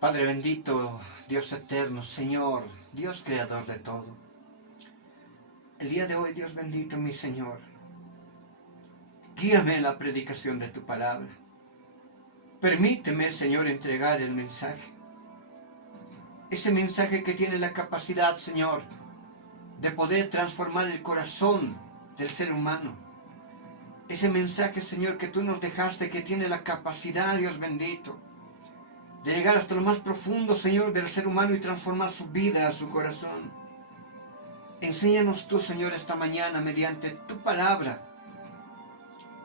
Padre bendito, Dios eterno, Señor, Dios creador de todo. El día de hoy, Dios bendito, mi Señor, guíame en la predicación de tu palabra. Permíteme, Señor, entregar el mensaje. Ese mensaje que tiene la capacidad, Señor, de poder transformar el corazón del ser humano. Ese mensaje, Señor, que tú nos dejaste, que tiene la capacidad, Dios bendito, de llegar hasta lo más profundo, Señor, del ser humano y transformar su vida, su corazón. Enséñanos tú, Señor, esta mañana mediante tu palabra.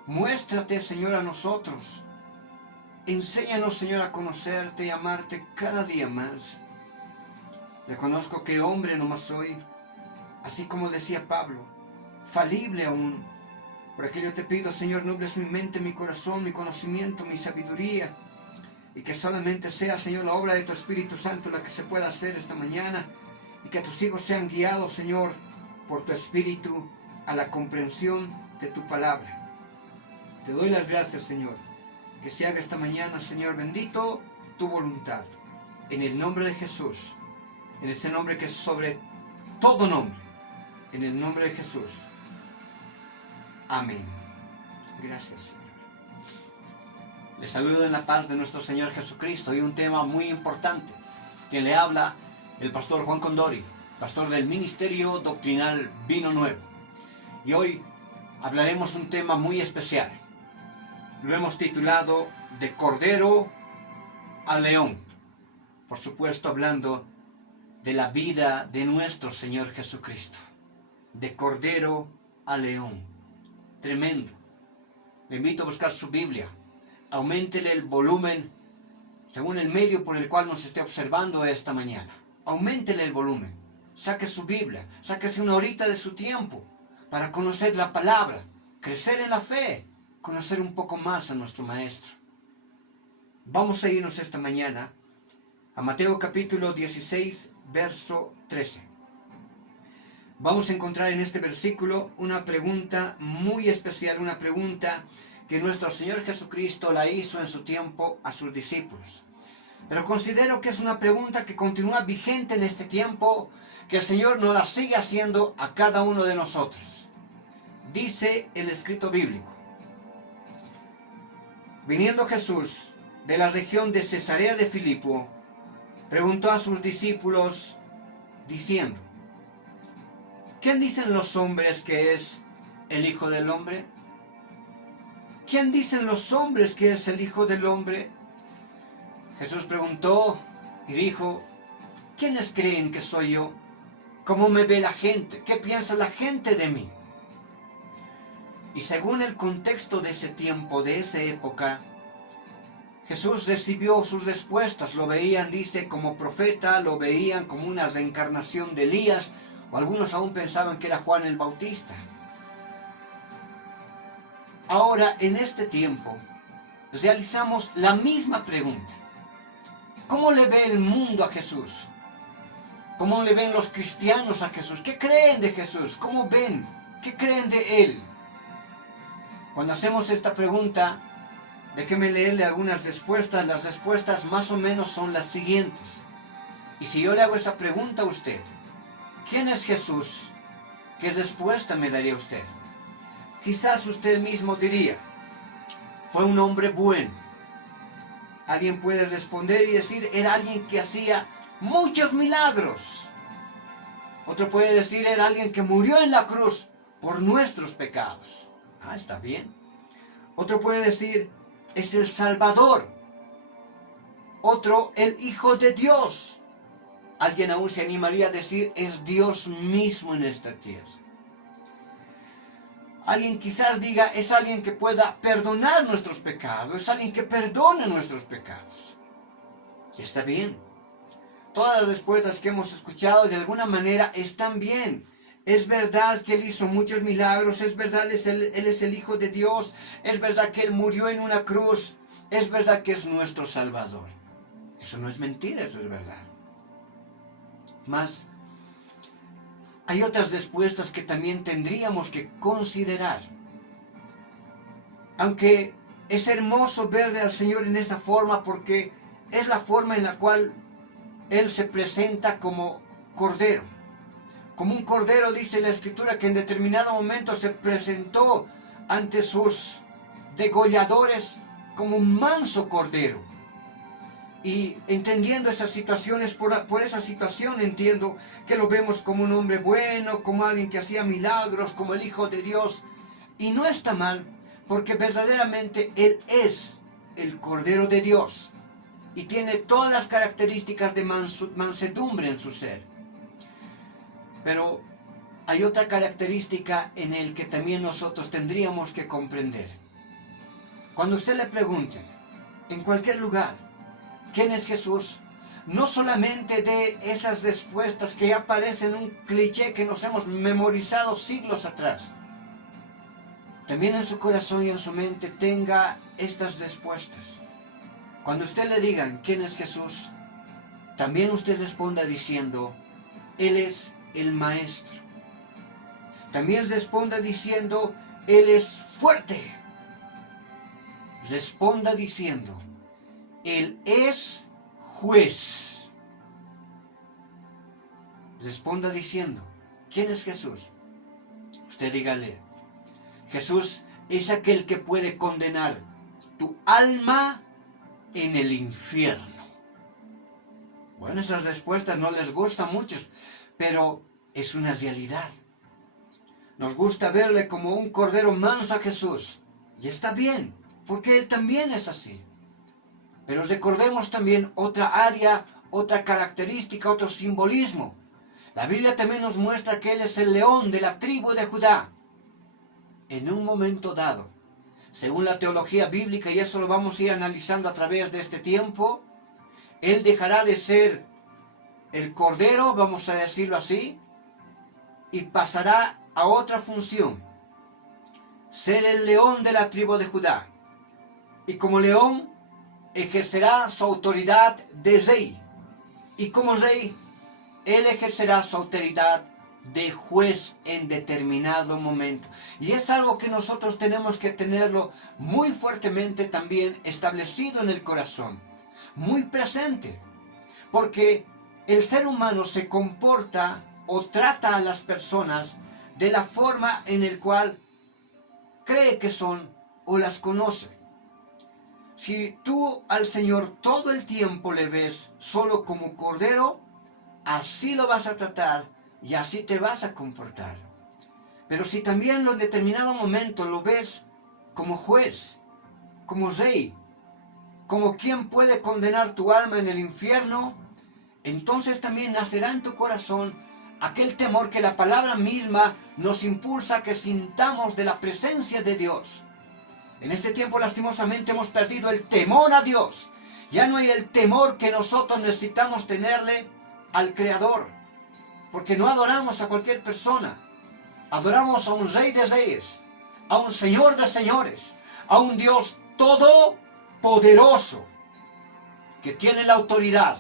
Muéstrate, Señor, a nosotros. Enséñanos, Señor, a conocerte y amarte cada día más. Reconozco que hombre nomás soy, así como decía Pablo, falible aún. Por aquello te pido, Señor, nubles mi mente, mi corazón, mi conocimiento, mi sabiduría, y que solamente sea, Señor, la obra de tu Espíritu Santo la que se pueda hacer esta mañana, y que tus hijos sean guiados, Señor, por tu Espíritu a la comprensión de tu palabra. Te doy las gracias, Señor, que se haga esta mañana, Señor bendito, tu voluntad. En el nombre de Jesús, en ese nombre que es sobre todo nombre, en el nombre de Jesús. Amén. Gracias, Señor. Les saludo en la paz de nuestro Señor Jesucristo y un tema muy importante. Quien le habla, el pastor Juan Condori, pastor del Ministerio Doctrinal Vino Nuevo. Y hoy hablaremos un tema muy especial. Lo hemos titulado De Cordero a León. Por supuesto, hablando de la vida de nuestro Señor Jesucristo. De Cordero a León. Tremendo. Le invito a buscar su Biblia. Auméntele el volumen según el medio por el cual nos esté observando esta mañana. Auméntele el volumen. Saque su Biblia. Sáquese una horita de su tiempo para conocer la palabra, crecer en la fe, conocer un poco más a nuestro Maestro. Vamos a irnos esta mañana a Mateo capítulo 16, verso 13. Vamos a encontrar en este versículo una pregunta muy especial, una pregunta que nuestro Señor Jesucristo la hizo en su tiempo a sus discípulos. Pero considero que es una pregunta que continúa vigente en este tiempo, que el Señor nos la sigue haciendo a cada uno de nosotros. Dice el escrito bíblico: viniendo Jesús de la región de Cesarea de Filipo, preguntó a sus discípulos, diciendo: ¿quién dicen los hombres que es el Hijo del Hombre? ¿Quién dicen los hombres que es el Hijo del Hombre? Jesús preguntó y dijo: ¿quiénes creen que soy yo? ¿Cómo me ve la gente? ¿Qué piensa la gente de mí? Y según el contexto de ese tiempo, de esa época, Jesús recibió sus respuestas. Lo veían, dice, como profeta, lo veían como una reencarnación de Elías, o algunos aún pensaban que era Juan el Bautista. Ahora, en este tiempo, realizamos la misma pregunta. ¿Cómo le ve el mundo a Jesús? ¿Cómo le ven los cristianos a Jesús? ¿Qué creen de Jesús? ¿Cómo ven? ¿Qué creen de Él? Cuando hacemos esta pregunta, déjeme leerle algunas respuestas. Las respuestas más o menos son las siguientes. Y si yo le hago esa pregunta a usted, ¿quién es Jesús? ¿Qué respuesta me daría usted? Quizás usted mismo diría: fue un hombre bueno. Alguien puede responder y decir: era alguien que hacía muchos milagros. Otro puede decir: era alguien que murió en la cruz por nuestros pecados. Ah, está bien. Otro puede decir: es el Salvador. Otro: el Hijo de Dios. Alguien aún se animaría a decir: es Dios mismo en esta tierra. Alguien quizás diga: es alguien que pueda perdonar nuestros pecados, es alguien que perdona nuestros pecados. Y está bien. Todas las respuestas que hemos escuchado de alguna manera están bien. Es verdad que Él hizo muchos milagros, es verdad que Él es el Hijo de Dios, es verdad que Él murió en una cruz, es verdad que es nuestro Salvador. Eso no es mentira, eso es verdad. Mas hay otras respuestas que también tendríamos que considerar. Aunque es hermoso verle al Señor en esa forma, porque es la forma en la cual Él se presenta como cordero. Como un cordero, dice la Escritura, que en determinado momento se presentó ante sus degolladores como un manso cordero. Y entendiendo esas situaciones, por esa situación entiendo que lo vemos como un hombre bueno, como alguien que hacía milagros, como el Hijo de Dios. Y no está mal, porque verdaderamente Él es el Cordero de Dios. Y tiene todas las características de mansedumbre en su ser. Pero hay otra característica en el que también nosotros tendríamos que comprender. Cuando usted le pregunte, en cualquier lugar, ¿quién es Jesús? No solamente de esas respuestas que ya parecen un cliché que nos hemos memorizado siglos atrás. También en su corazón y en su mente tenga estas respuestas. Cuando usted le digan quién es Jesús, también usted responda diciendo, Él es el Maestro. También responda diciendo, Él es fuerte. Responda diciendo, Él es juez. Responda diciendo, ¿quién es Jesús? Usted dígale, Jesús es aquel que puede condenar tu alma en el infierno. Bueno, esas respuestas no les gustan a muchos, pero es una realidad. Nos gusta verle como un cordero manso a Jesús. Y está bien, porque Él también es así. Pero recordemos también otra área, otra característica, otro simbolismo. La Biblia también nos muestra que Él es el león de la tribu de Judá. En un momento dado, según la teología bíblica, y eso lo vamos a ir analizando a través de este tiempo, Él dejará de ser el cordero, vamos a decirlo así, y pasará a otra función, ser el león de la tribu de Judá. Y como león, ejercerá su autoridad de rey. Y como rey, Él ejercerá su autoridad de juez en determinado momento. Y es algo que nosotros tenemos que tenerlo muy fuertemente también establecido en el corazón, muy presente. Porque el ser humano se comporta o trata a las personas de la forma en la cual cree que son o las conoce. Si tú al Señor todo el tiempo le ves solo como cordero, así lo vas a tratar y así te vas a comportar. Pero si también en determinado momento lo ves como juez, como rey, como quien puede condenar tu alma en el infierno, entonces también nacerá en tu corazón aquel temor que la palabra misma nos impulsa a que sintamos de la presencia de Dios. En este tiempo lastimosamente hemos perdido el temor a Dios. Ya no hay el temor que nosotros necesitamos tenerle al Creador. Porque no adoramos a cualquier persona. Adoramos a un Rey de Reyes, a un Señor de Señores, a un Dios todopoderoso, que tiene la autoridad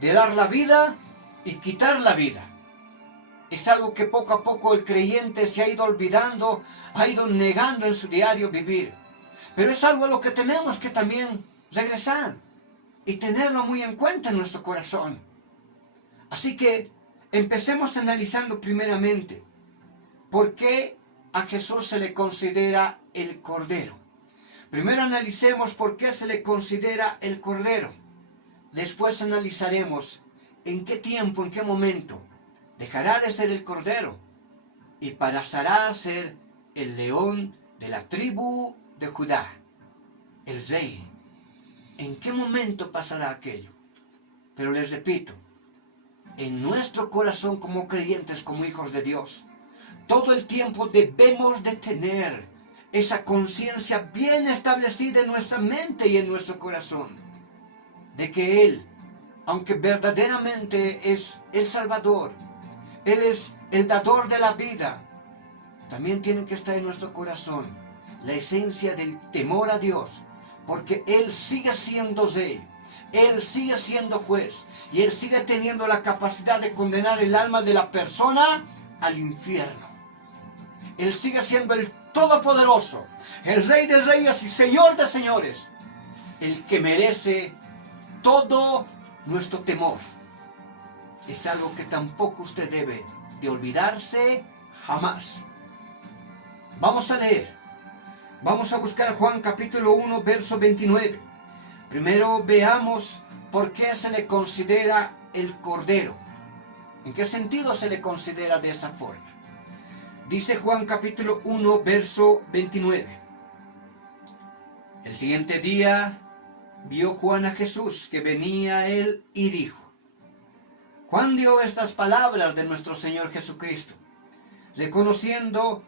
de dar la vida y quitar la vida. Es algo que poco a poco el creyente se ha ido olvidando, ha ido negando en su diario vivir. Pero es algo a lo que tenemos que también regresar y tenerlo muy en cuenta en nuestro corazón. Así que empecemos analizando primeramente por qué a Jesús se le considera el Cordero. Primero analicemos por qué se le considera el Cordero. Después analizaremos en qué tiempo, en qué momento dejará de ser el Cordero y pasará a ser el león de la tribu de Judá, el rey. ¿En qué momento pasará aquello? Pero les repito, en nuestro corazón como creyentes, como hijos de Dios, todo el tiempo debemos de tener esa conciencia bien establecida en nuestra mente y en nuestro corazón, de que Él, aunque verdaderamente es el Salvador, Él es el dador de la vida, también tiene que estar en nuestro corazón la esencia del temor a Dios, porque Él sigue siendo rey, Él sigue siendo juez, y Él sigue teniendo la capacidad de condenar el alma de la persona al infierno. Él sigue siendo el Todopoderoso, el Rey de Reyes y Señor de Señores, el que merece todo nuestro temor. Es algo que tampoco usted debe de olvidarse jamás. Vamos a leer. Vamos a buscar Juan capítulo 1, verso 29. Primero veamos por qué se le considera el Cordero. ¿En qué sentido se le considera de esa forma? Dice Juan capítulo 1, verso 29. El siguiente día vio Juan a Jesús que venía a él y dijo. Juan dio estas palabras de nuestro Señor Jesucristo, reconociendo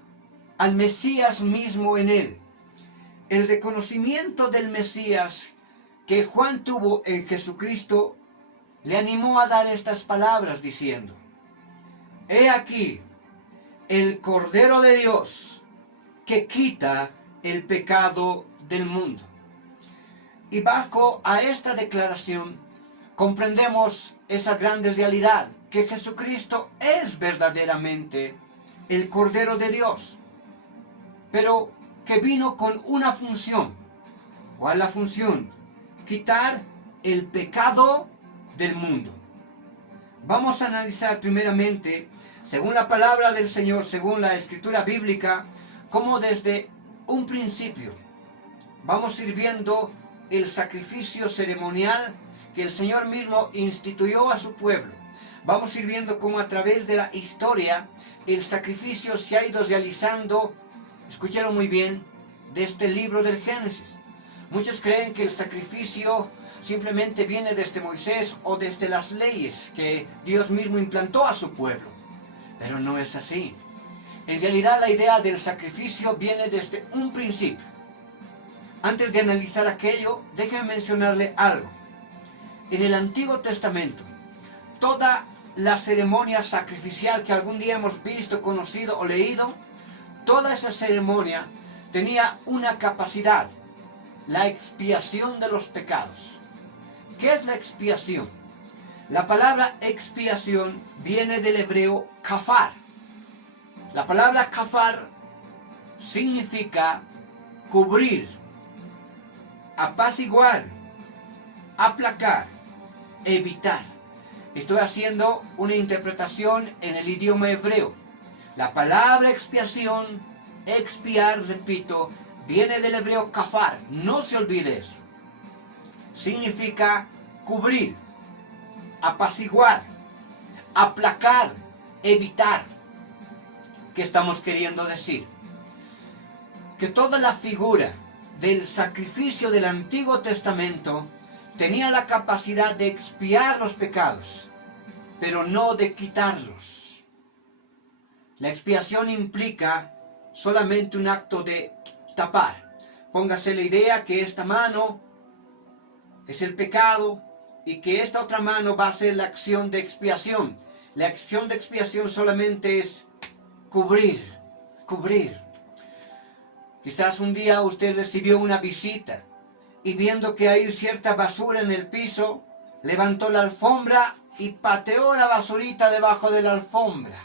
al Mesías mismo en él. El reconocimiento del Mesías que Juan tuvo en Jesucristo le animó a dar estas palabras diciendo, he aquí el Cordero de Dios que quita el pecado del mundo. Y bajo a esta declaración comprendemos esa grande realidad, que Jesucristo es verdaderamente el Cordero de Dios, pero que vino con una función. ¿Cuál es la función? Quitar el pecado del mundo. Vamos a analizar primeramente, según la palabra del Señor, según la escritura bíblica, cómo desde un principio vamos a ir viendo el sacrificio ceremonial que el Señor mismo instituyó a su pueblo. Vamos a ir viendo cómo a través de la historia el sacrificio se ha ido realizando, escucharon muy bien, desde el libro del Génesis. Muchos creen que el sacrificio simplemente viene desde Moisés o desde las leyes que Dios mismo implantó a su pueblo. Pero no es así. En realidad la idea del sacrificio viene desde un principio. Antes de analizar aquello, déjenme mencionarle algo. En el Antiguo Testamento, toda la ceremonia sacrificial que algún día hemos visto, conocido o leído, toda esa ceremonia tenía una capacidad, la expiación de los pecados. ¿Qué es la expiación? La palabra expiación viene del hebreo kafar. La palabra kafar significa cubrir, apaciguar, aplacar, evitar. Estoy haciendo una interpretación en el idioma hebreo. La palabra expiación, expiar, repito, viene del hebreo kafar. No se olvide eso. Significa cubrir, apaciguar, aplacar, evitar. ¿Qué estamos queriendo decir? Que toda la figura del sacrificio del Antiguo Testamento tenía la capacidad de expiar los pecados, pero no de quitarlos. La expiación implica solamente un acto de tapar. Póngase la idea que esta mano es el pecado y que esta otra mano va a ser la acción de expiación. La acción de expiación solamente es cubrir. Quizás un día usted recibió una visita y viendo que hay cierta basura en el piso, levantó la alfombra y pateó la basurita debajo de la alfombra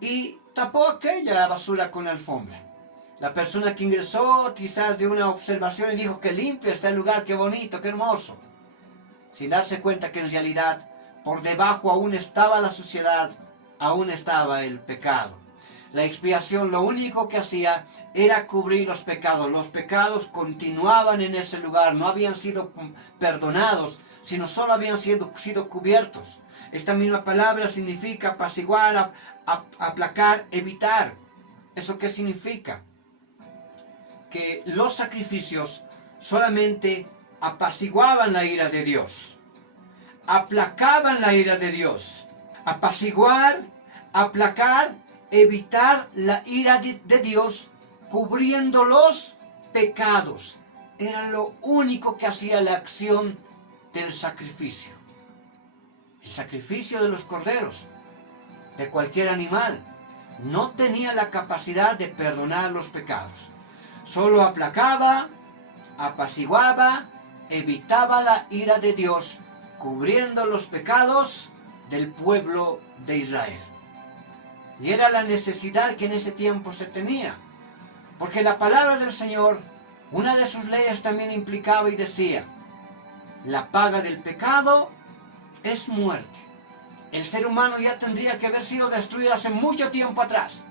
y tapó aquella basura con la alfombra. La persona que ingresó quizás dio una observación y dijo, qué limpio está el lugar, qué bonito, qué hermoso, sin darse cuenta que en realidad por debajo aún estaba la suciedad, aún estaba el pecado. La expiación lo único que hacía era cubrir los pecados. Los pecados continuaban en ese lugar, no habían sido perdonados, sino solo habían sido cubiertos. Esta misma palabra significa apaciguar, aplacar, evitar. ¿Eso qué significa? Que los sacrificios solamente apaciguaban la ira de Dios, aplacaban la ira de Dios. Apaciguar, aplacar, evitar la ira de Dios, cubriendo los pecados. Era lo único que hacía la acción del sacrificio. El sacrificio de los corderos, de cualquier animal, no tenía la capacidad de perdonar los pecados. Solo aplacaba, apaciguaba, evitaba la ira de Dios, cubriendo los pecados del pueblo de Israel. Y era la necesidad que en ese tiempo se tenía. Porque la palabra del Señor, una de sus leyes también implicaba y decía, La paga del pecado es muerte. El ser humano ya tendría que haber sido destruido hace mucho tiempo atrás.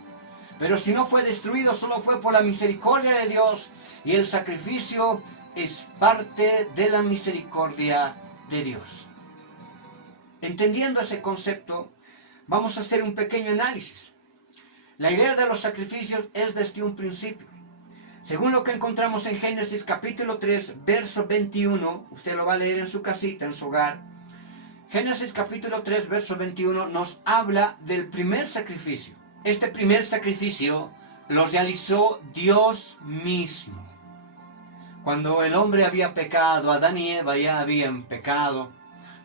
Pero si no fue destruido, solo fue por la misericordia de Dios, y el sacrificio es parte de la misericordia de Dios. Entendiendo ese concepto, vamos a hacer un pequeño análisis. La idea de los sacrificios es desde un principio. Según lo que encontramos en Génesis capítulo 3, verso 21, usted lo va a leer en su casita, en su hogar. Génesis capítulo 3, verso 21 nos habla del primer sacrificio. Este primer sacrificio lo realizó Dios mismo. Cuando el hombre había pecado, Adán y Eva ya habían pecado,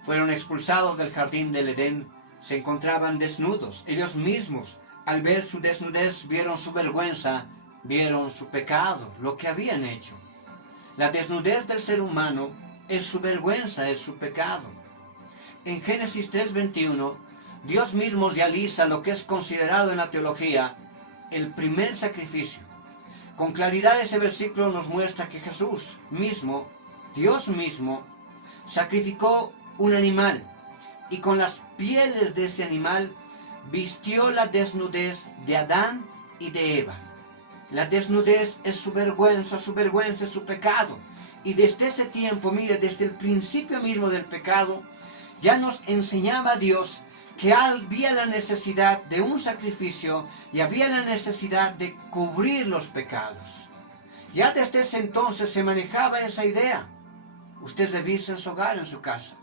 fueron expulsados del jardín del Edén, se encontraban desnudos. Ellos mismos, al ver su desnudez, vieron su vergüenza, vieron su pecado, lo que habían hecho. La desnudez del ser humano es su vergüenza, es su pecado. En Génesis 3:21, Dios mismo realiza lo que es considerado en la teología el primer sacrificio. Con claridad ese versículo nos muestra que Jesús mismo, Dios mismo, sacrificó un animal y con las pieles de ese animal vistió la desnudez de Adán y de Eva. La desnudez es su vergüenza es su pecado. Y desde ese tiempo, mire, desde el principio mismo del pecado, ya nos enseñaba Dios que había la necesidad de un sacrificio y había la necesidad de cubrir los pecados. Ya desde ese entonces se manejaba esa idea. Usted revisa en su hogar, en su casa.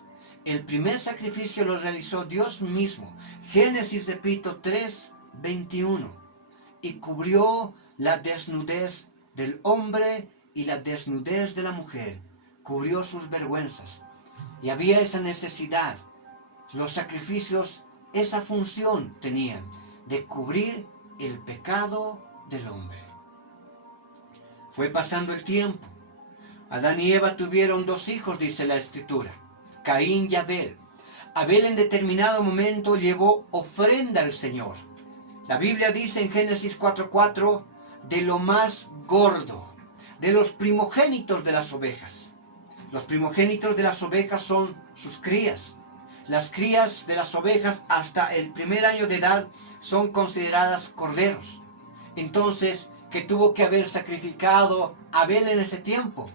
El primer sacrificio lo realizó Dios mismo. Génesis, repito, 3:21. Y cubrió la desnudez del hombre y la desnudez de la mujer. Cubrió sus vergüenzas. Y había esa necesidad. Los sacrificios, esa función tenían de cubrir el pecado del hombre. Fue pasando el tiempo. Adán y Eva tuvieron 2 hijos, dice la Escritura, Caín y Abel. Abel en determinado momento llevó ofrenda al Señor. La Biblia dice en Génesis 4:4, de lo más gordo, de los primogénitos de las ovejas. Los primogénitos de las ovejas son sus crías. Las crías de las ovejas hasta el primer año de edad son consideradas corderos. Entonces, ¿qué tuvo que haber sacrificado Abel en ese tiempo?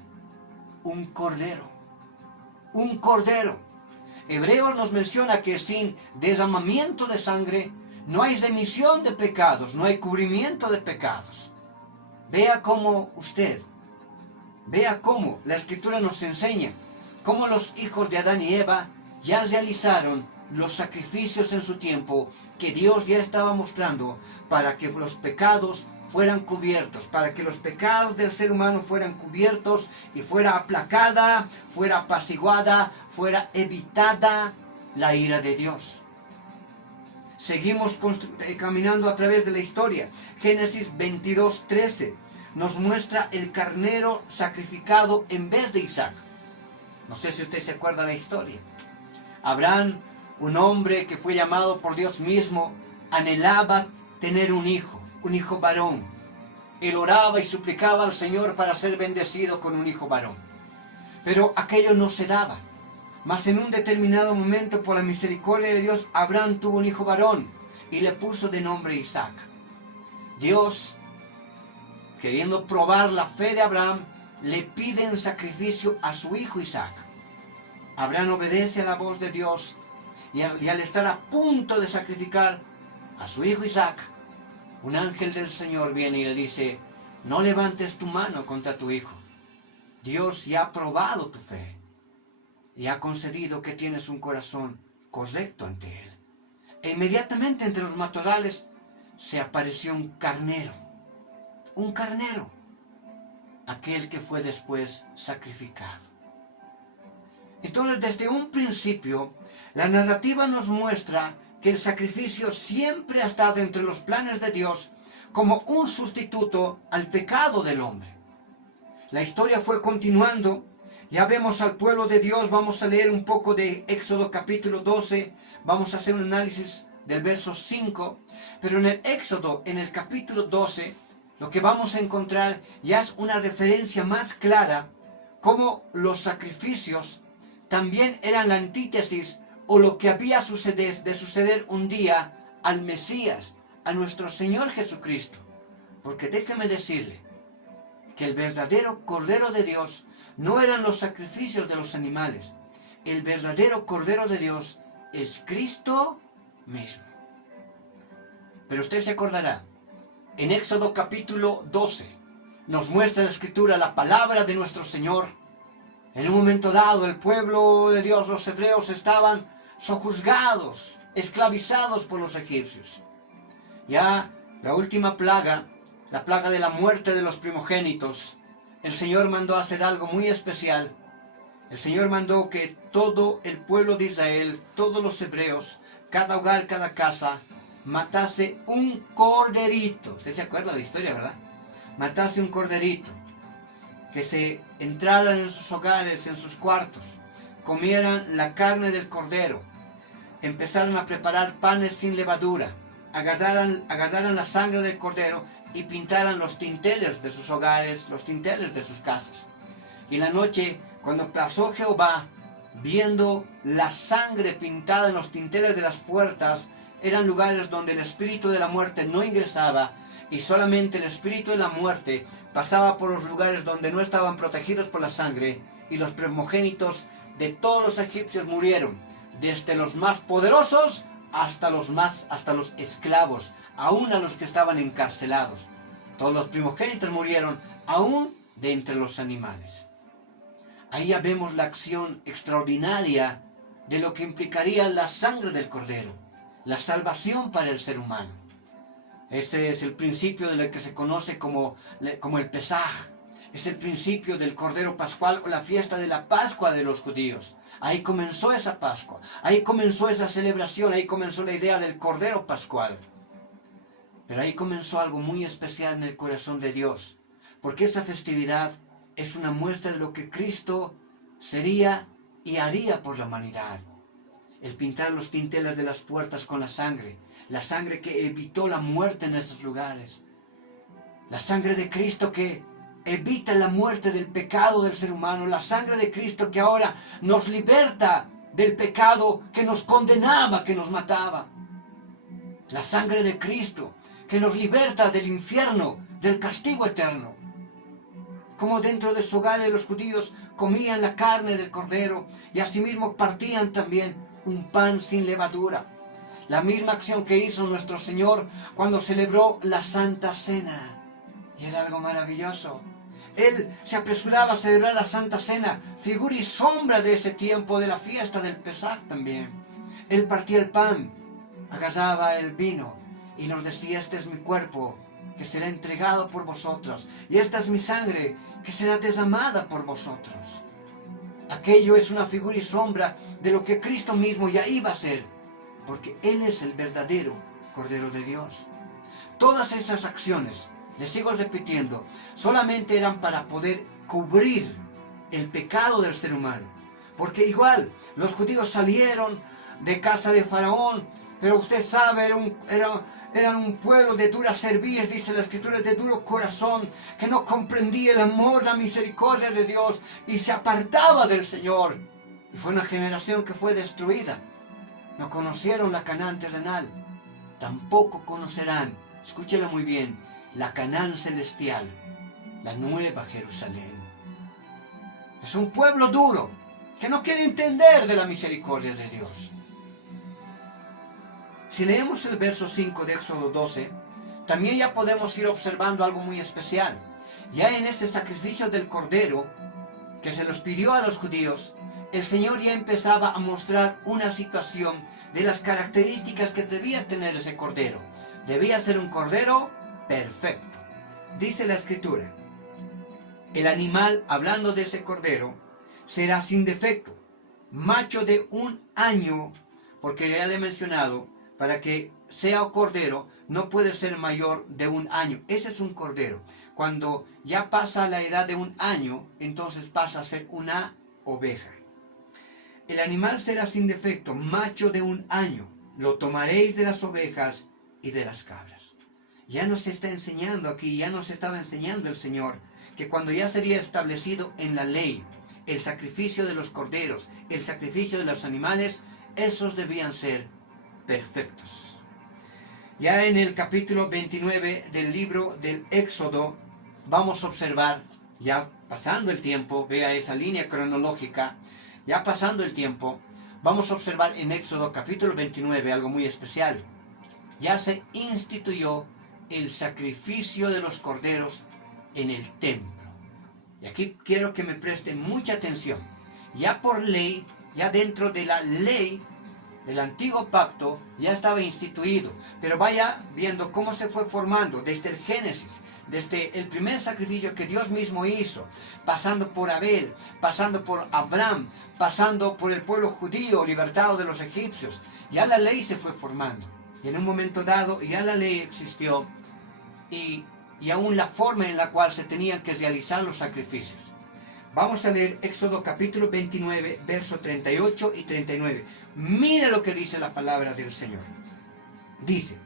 Un cordero. Un cordero. Hebreos nos menciona que sin derramamiento de sangre no hay remisión de pecados, no hay cubrimiento de pecados. Vea cómo la Escritura nos enseña cómo los hijos de Adán y Eva ya realizaron los sacrificios en su tiempo que Dios ya estaba mostrando para que los pecados fueran cubiertos, para que los pecados del ser humano fueran cubiertos y fuera aplacada, fuera apaciguada, fuera evitada la ira de Dios. Seguimos caminando a través de la historia. Génesis 22:13 nos muestra el carnero sacrificado en vez de Isaac. No sé si usted se acuerda de la historia. Abraham, un hombre que fue llamado por Dios mismo, anhelaba tener un hijo varón. Él oraba y suplicaba al Señor para ser bendecido con un hijo varón. Pero aquello no se daba. Mas en un determinado momento, por la misericordia de Dios, Abraham tuvo un hijo varón y le puso de nombre Isaac. Dios, queriendo probar la fe de Abraham, le pide en sacrificio a su hijo Isaac. Abraham obedece a la voz de Dios y al estar a punto de sacrificar a su hijo Isaac, un ángel del Señor viene y le dice: no levantes tu mano contra tu hijo. Dios ya ha probado tu fe y ha concedido que tienes un corazón correcto ante Él. E inmediatamente entre los matorrales se apareció un carnero, aquel que fue después sacrificado. Entonces, desde un principio, la narrativa nos muestra que el sacrificio siempre ha estado entre los planes de Dios como un sustituto al pecado del hombre. La historia fue continuando. Ya vemos al pueblo de Dios. Vamos a leer un poco de Éxodo capítulo 12. Vamos a hacer un análisis del verso 5. Pero en el Éxodo, en el capítulo 12, lo que vamos a encontrar ya es una referencia más clara cómo los sacrificios también eran la antítesis o lo que había de suceder un día al Mesías, a nuestro Señor Jesucristo. Porque déjeme decirle que el verdadero Cordero de Dios no eran los sacrificios de los animales. El verdadero Cordero de Dios es Cristo mismo. Pero usted se acordará, en Éxodo capítulo 12, nos muestra la Escritura la palabra de nuestro Señor. En un momento dado, el pueblo de Dios, los hebreos, estaban sojuzgados, esclavizados por los egipcios. Ya la última plaga, la plaga de la muerte de los primogénitos, el Señor mandó hacer algo muy especial. El Señor mandó que todo el pueblo de Israel, todos los hebreos, cada hogar, cada casa, matase un corderito. Usted se acuerda de la historia, ¿verdad? Matase un corderito. Que se entraran en sus hogares, en sus cuartos, comieran la carne del cordero, empezaran a preparar panes sin levadura, agarraran la sangre del cordero y pintaran los dinteles de sus hogares, los dinteles de sus casas. Y la noche, cuando pasó Jehová, viendo la sangre pintada en los dinteles de las puertas, eran lugares donde el espíritu de la muerte no ingresaba, y solamente el espíritu de la muerte pasaba por los lugares donde no estaban protegidos por la sangre, y los primogénitos de todos los egipcios murieron, desde los más poderosos hasta los esclavos, aún a los que estaban encarcelados. Todos los primogénitos murieron, aún de entre los animales. Ahí ya vemos la acción extraordinaria de lo que implicaría la sangre del cordero, la salvación para el ser humano. Este es el principio de lo que se conoce como el Pesaj. Es el principio del Cordero Pascual o la fiesta de la Pascua de los judíos. Ahí comenzó esa Pascua, ahí comenzó esa celebración, ahí comenzó la idea del Cordero Pascual. Pero ahí comenzó algo muy especial en el corazón de Dios, porque esa festividad es una muestra de lo que Cristo sería y haría por la humanidad. El pintar los dinteles de las puertas con la sangre que evitó la muerte en esos lugares. La sangre de Cristo que evita la muerte del pecado del ser humano. La sangre de Cristo que ahora nos liberta del pecado que nos condenaba, que nos mataba. La sangre de Cristo que nos liberta del infierno, del castigo eterno. Como dentro de su hogar los judíos comían la carne del cordero y asimismo partían también un pan sin levadura. La misma acción que hizo nuestro Señor cuando celebró la Santa Cena. Y era algo maravilloso. Él se apresuraba a celebrar la Santa Cena, figura y sombra de ese tiempo, de la fiesta del Pesaj también. Él partía el pan, agarraba el vino y nos decía: este es mi cuerpo, que será entregado por vosotros, y esta es mi sangre, que será derramada por vosotros. Aquello es una figura y sombra de lo que Cristo mismo ya iba a ser, porque Él es el verdadero Cordero de Dios. Todas esas acciones, les sigo repitiendo, solamente eran para poder cubrir el pecado del ser humano. Porque igual, los judíos salieron de casa de Faraón, pero usted sabe, eran un pueblo de dura cerviz, dice la Escritura, de duro corazón, que no comprendía el amor, la misericordia de Dios, y se apartaba del Señor. Y fue una generación que fue destruida. No conocieron la Canaán terrenal, tampoco conocerán, escúchelo muy bien, la Canaán celestial, la nueva Jerusalén. Es un pueblo duro, que no quiere entender de la misericordia de Dios. Si leemos el verso 5 de Éxodo 12, también ya podemos ir observando algo muy especial. Ya en este sacrificio del Cordero, que se los pidió a los judíos, el Señor ya empezaba a mostrar una situación de las características que debía tener ese Cordero. Debía ser un Cordero perfecto. Dice la Escritura: el animal, hablando de ese Cordero, será sin defecto, macho de 1 año, porque ya le he mencionado, para que sea cordero, no puede ser mayor de 1 año. Ese es un cordero. Cuando ya pasa la edad de 1 año, entonces pasa a ser una oveja. El animal será sin defecto, macho de 1 año. Lo tomaréis de las ovejas y de las cabras. Ya nos está enseñando aquí, ya nos estaba enseñando el Señor, que cuando ya sería establecido en la ley, el sacrificio de los corderos, el sacrificio de los animales, esos debían ser perfectos. Ya en el capítulo 29 del libro del Éxodo vamos a observar, ya pasando el tiempo, vea esa línea cronológica, ya pasando el tiempo, vamos a observar en Éxodo capítulo 29 algo muy especial. Ya se instituyó el sacrificio de los corderos en el templo. Y aquí quiero que me presten mucha atención. Ya por ley, ya dentro de la ley del antiguo pacto, ya estaba instituido. Pero vaya viendo cómo se fue formando desde el Génesis, desde el primer sacrificio que Dios mismo hizo, pasando por Abel, pasando por Abraham, pasando por el pueblo judío libertado de los egipcios. Ya la ley se fue formando. Y en un momento dado ya la ley existió y aún la forma en la cual se tenían que realizar los sacrificios. Vamos a leer Éxodo capítulo 29, versos 38 y 39. Mira lo que dice la palabra del Señor. Dice,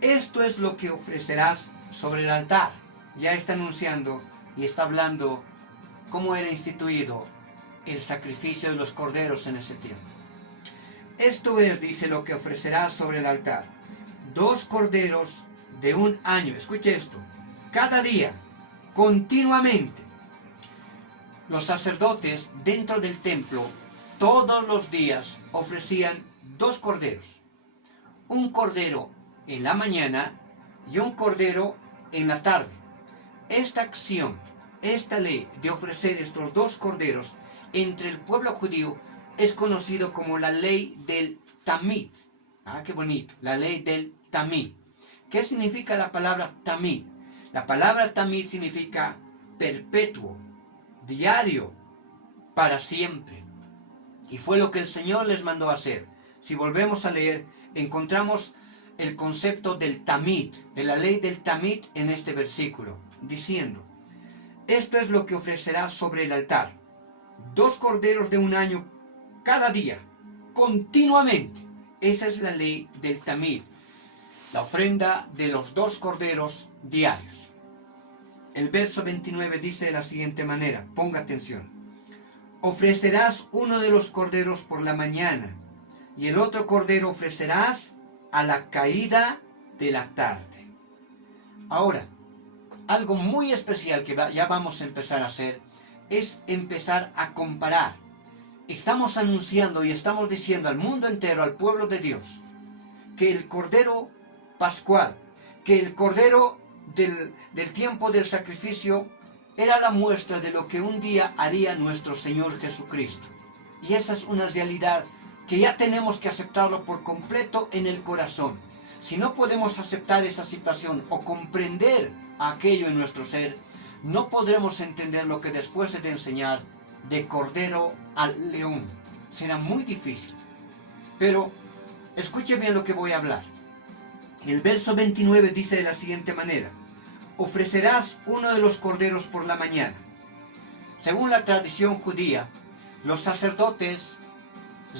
esto es lo que ofrecerás sobre el altar. Ya está anunciando y está hablando cómo era instituido el sacrificio de los corderos en ese tiempo. Esto es, dice, lo que ofrecerás sobre el altar. 2 corderos de 1 año. Escuche esto. Cada día, continuamente, los sacerdotes dentro del templo, todos los días, ofrecían 2 corderos. Un cordero en la mañana y un cordero en la tarde. Esta acción, esta ley de ofrecer estos 2 corderos entre el pueblo judío es conocido como la ley del Tamid. Ah, qué bonito, la ley del Tamid. ¿Qué significa la palabra Tamid? La palabra Tamid significa perpetuo, diario, para siempre. Y fue lo que el Señor les mandó a hacer. Si volvemos a leer, encontramos el concepto del Tamid, de la ley del Tamid en este versículo, diciendo, esto es lo que ofrecerás sobre el altar. 2 corderos de 1 año cada día, continuamente. Esa es la ley del Tamid, la ofrenda de los 2 corderos diarios. El verso 29 dice de la siguiente manera, ponga atención. Ofrecerás uno de los corderos por la mañana, y el otro cordero ofrecerás a la caída de la tarde. Ahora, algo muy especial que ya vamos a empezar a hacer, es empezar a comparar. Estamos anunciando y estamos diciendo al mundo entero, al pueblo de Dios, que el cordero pascual, que el cordero del tiempo del sacrificio era la muestra de lo que un día haría nuestro Señor Jesucristo. Y esa es una realidad que ya tenemos que aceptarlo por completo en el corazón. Si no podemos aceptar esa situación o comprender aquello en nuestro ser, no podremos entender lo que después de enseñar de cordero al león. Será muy difícil. Pero escuche bien lo que voy a hablar. El verso 29 dice de la siguiente manera. Ofrecerás uno de los corderos por la mañana. Según la tradición judía, los sacerdotes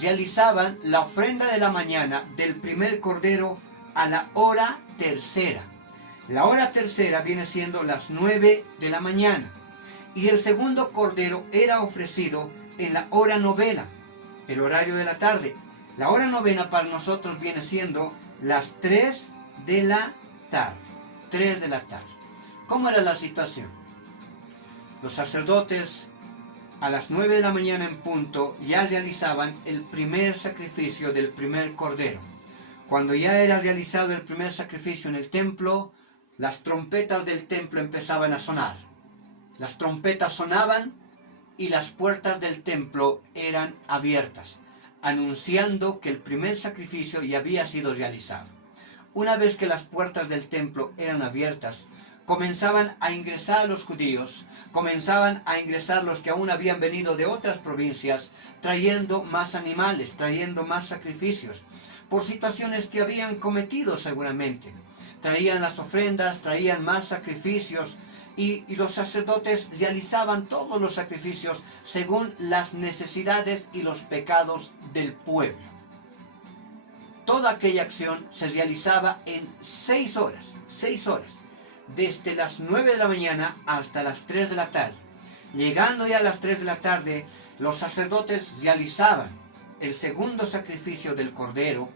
realizaban la ofrenda de la mañana del primer cordero a la hora tercera. La hora tercera viene siendo las 9 de la mañana. Y el segundo cordero era ofrecido en la hora novena, el horario de la tarde. La hora novena para nosotros viene siendo las 3 de la tarde. 3 de la tarde. ¿Cómo era la situación? Los sacerdotes a las 9 de la mañana en punto ya realizaban el primer sacrificio del primer cordero. Cuando ya era realizado el primer sacrificio en el templo, las trompetas del templo empezaban a sonar. Las trompetas sonaban y las puertas del templo eran abiertas, anunciando que el primer sacrificio ya había sido realizado. Una vez que las puertas del templo eran abiertas, comenzaban a ingresar los judíos, comenzaban a ingresar los que aún habían venido de otras provincias, trayendo más animales, trayendo más sacrificios, por situaciones que habían cometido seguramente. Traían las ofrendas, traían más sacrificios, y los sacerdotes realizaban todos los sacrificios según las necesidades y los pecados del pueblo. Toda aquella acción se realizaba en 6 horas, desde las 9 de la mañana hasta las 3 de la tarde. Llegando ya a las 3 de la tarde, los sacerdotes realizaban el segundo sacrificio del cordero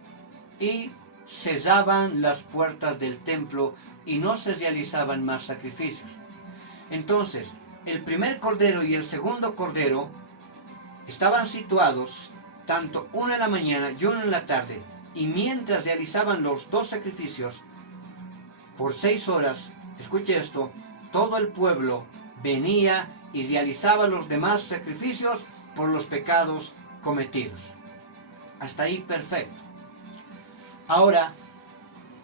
y cesaban las puertas del templo y no se realizaban más sacrificios. Entonces, el primer cordero y el segundo cordero estaban situados tanto uno en la mañana y uno en la tarde, y mientras realizaban los dos sacrificios, por 6 horas, escuche esto, todo el pueblo venía y realizaba los demás sacrificios por los pecados cometidos. Hasta ahí perfecto. Ahora,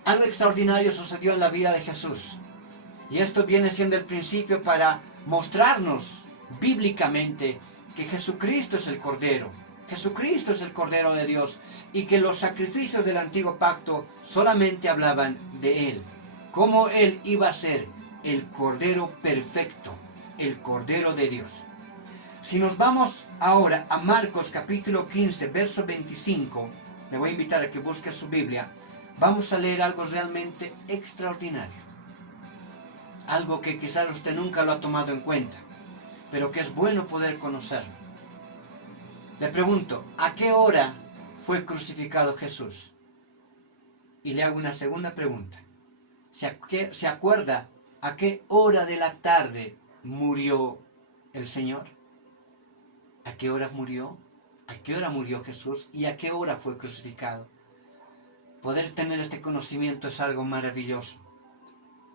algo extraordinario sucedió en la vida de Jesús. Y esto viene siendo el principio para mostrarnos bíblicamente que Jesucristo es el Cordero. Jesucristo es el Cordero de Dios y que los sacrificios del antiguo pacto solamente hablaban de Él. Cómo Él iba a ser el Cordero perfecto, el Cordero de Dios. Si nos vamos ahora a Marcos capítulo 15, verso 25, le voy a invitar a que busque su Biblia, vamos a leer algo realmente extraordinario. Algo que quizás usted nunca lo ha tomado en cuenta, pero que es bueno poder conocerlo. Le pregunto, ¿a qué hora fue crucificado Jesús? Y le hago una segunda pregunta. ¿Se acuerda a qué hora de la tarde murió el Señor? ¿A qué hora murió? ¿A qué hora murió Jesús? ¿Y a qué hora fue crucificado? Poder tener este conocimiento es algo maravilloso,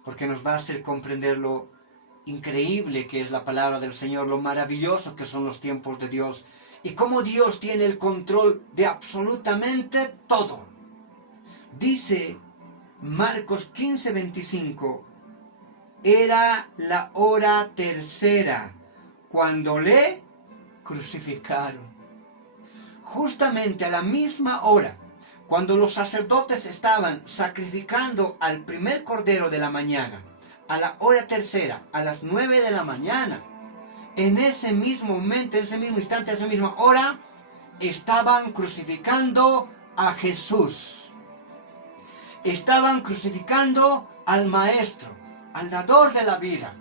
porque nos va a hacer comprender lo increíble que es la palabra del Señor, lo maravilloso que son los tiempos de Dios, y cómo Dios tiene el control de absolutamente todo. Dice Marcos 15, 25, era la hora tercera cuando le crucificaron. Justamente a la misma hora, cuando los sacerdotes estaban sacrificando al primer cordero de la mañana, a la hora tercera, a las 9 de la mañana, en ese mismo momento, en ese mismo instante, en esa misma hora, estaban crucificando a Jesús. Estaban crucificando al Maestro, al dador de la vida,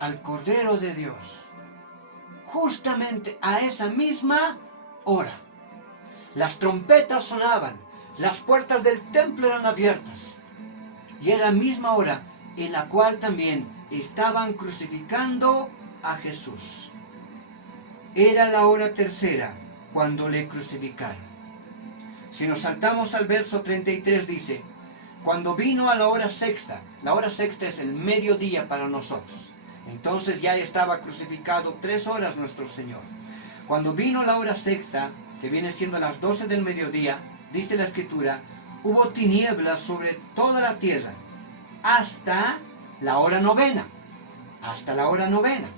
al Cordero de Dios. Justamente a esa misma hora. Las trompetas sonaban, las puertas del templo eran abiertas. Y era la misma hora en la cual también estaban crucificando a Jesús. Era la hora tercera cuando le crucificaron. Si nos saltamos al verso 33 dice, cuando vino a la hora sexta es el mediodía para nosotros. Entonces ya estaba crucificado 3 horas nuestro Señor. Cuando vino la hora sexta, que viene siendo a las 12 del mediodía, dice la Escritura, hubo tinieblas sobre toda la tierra, hasta la hora novena. Hasta la hora novena.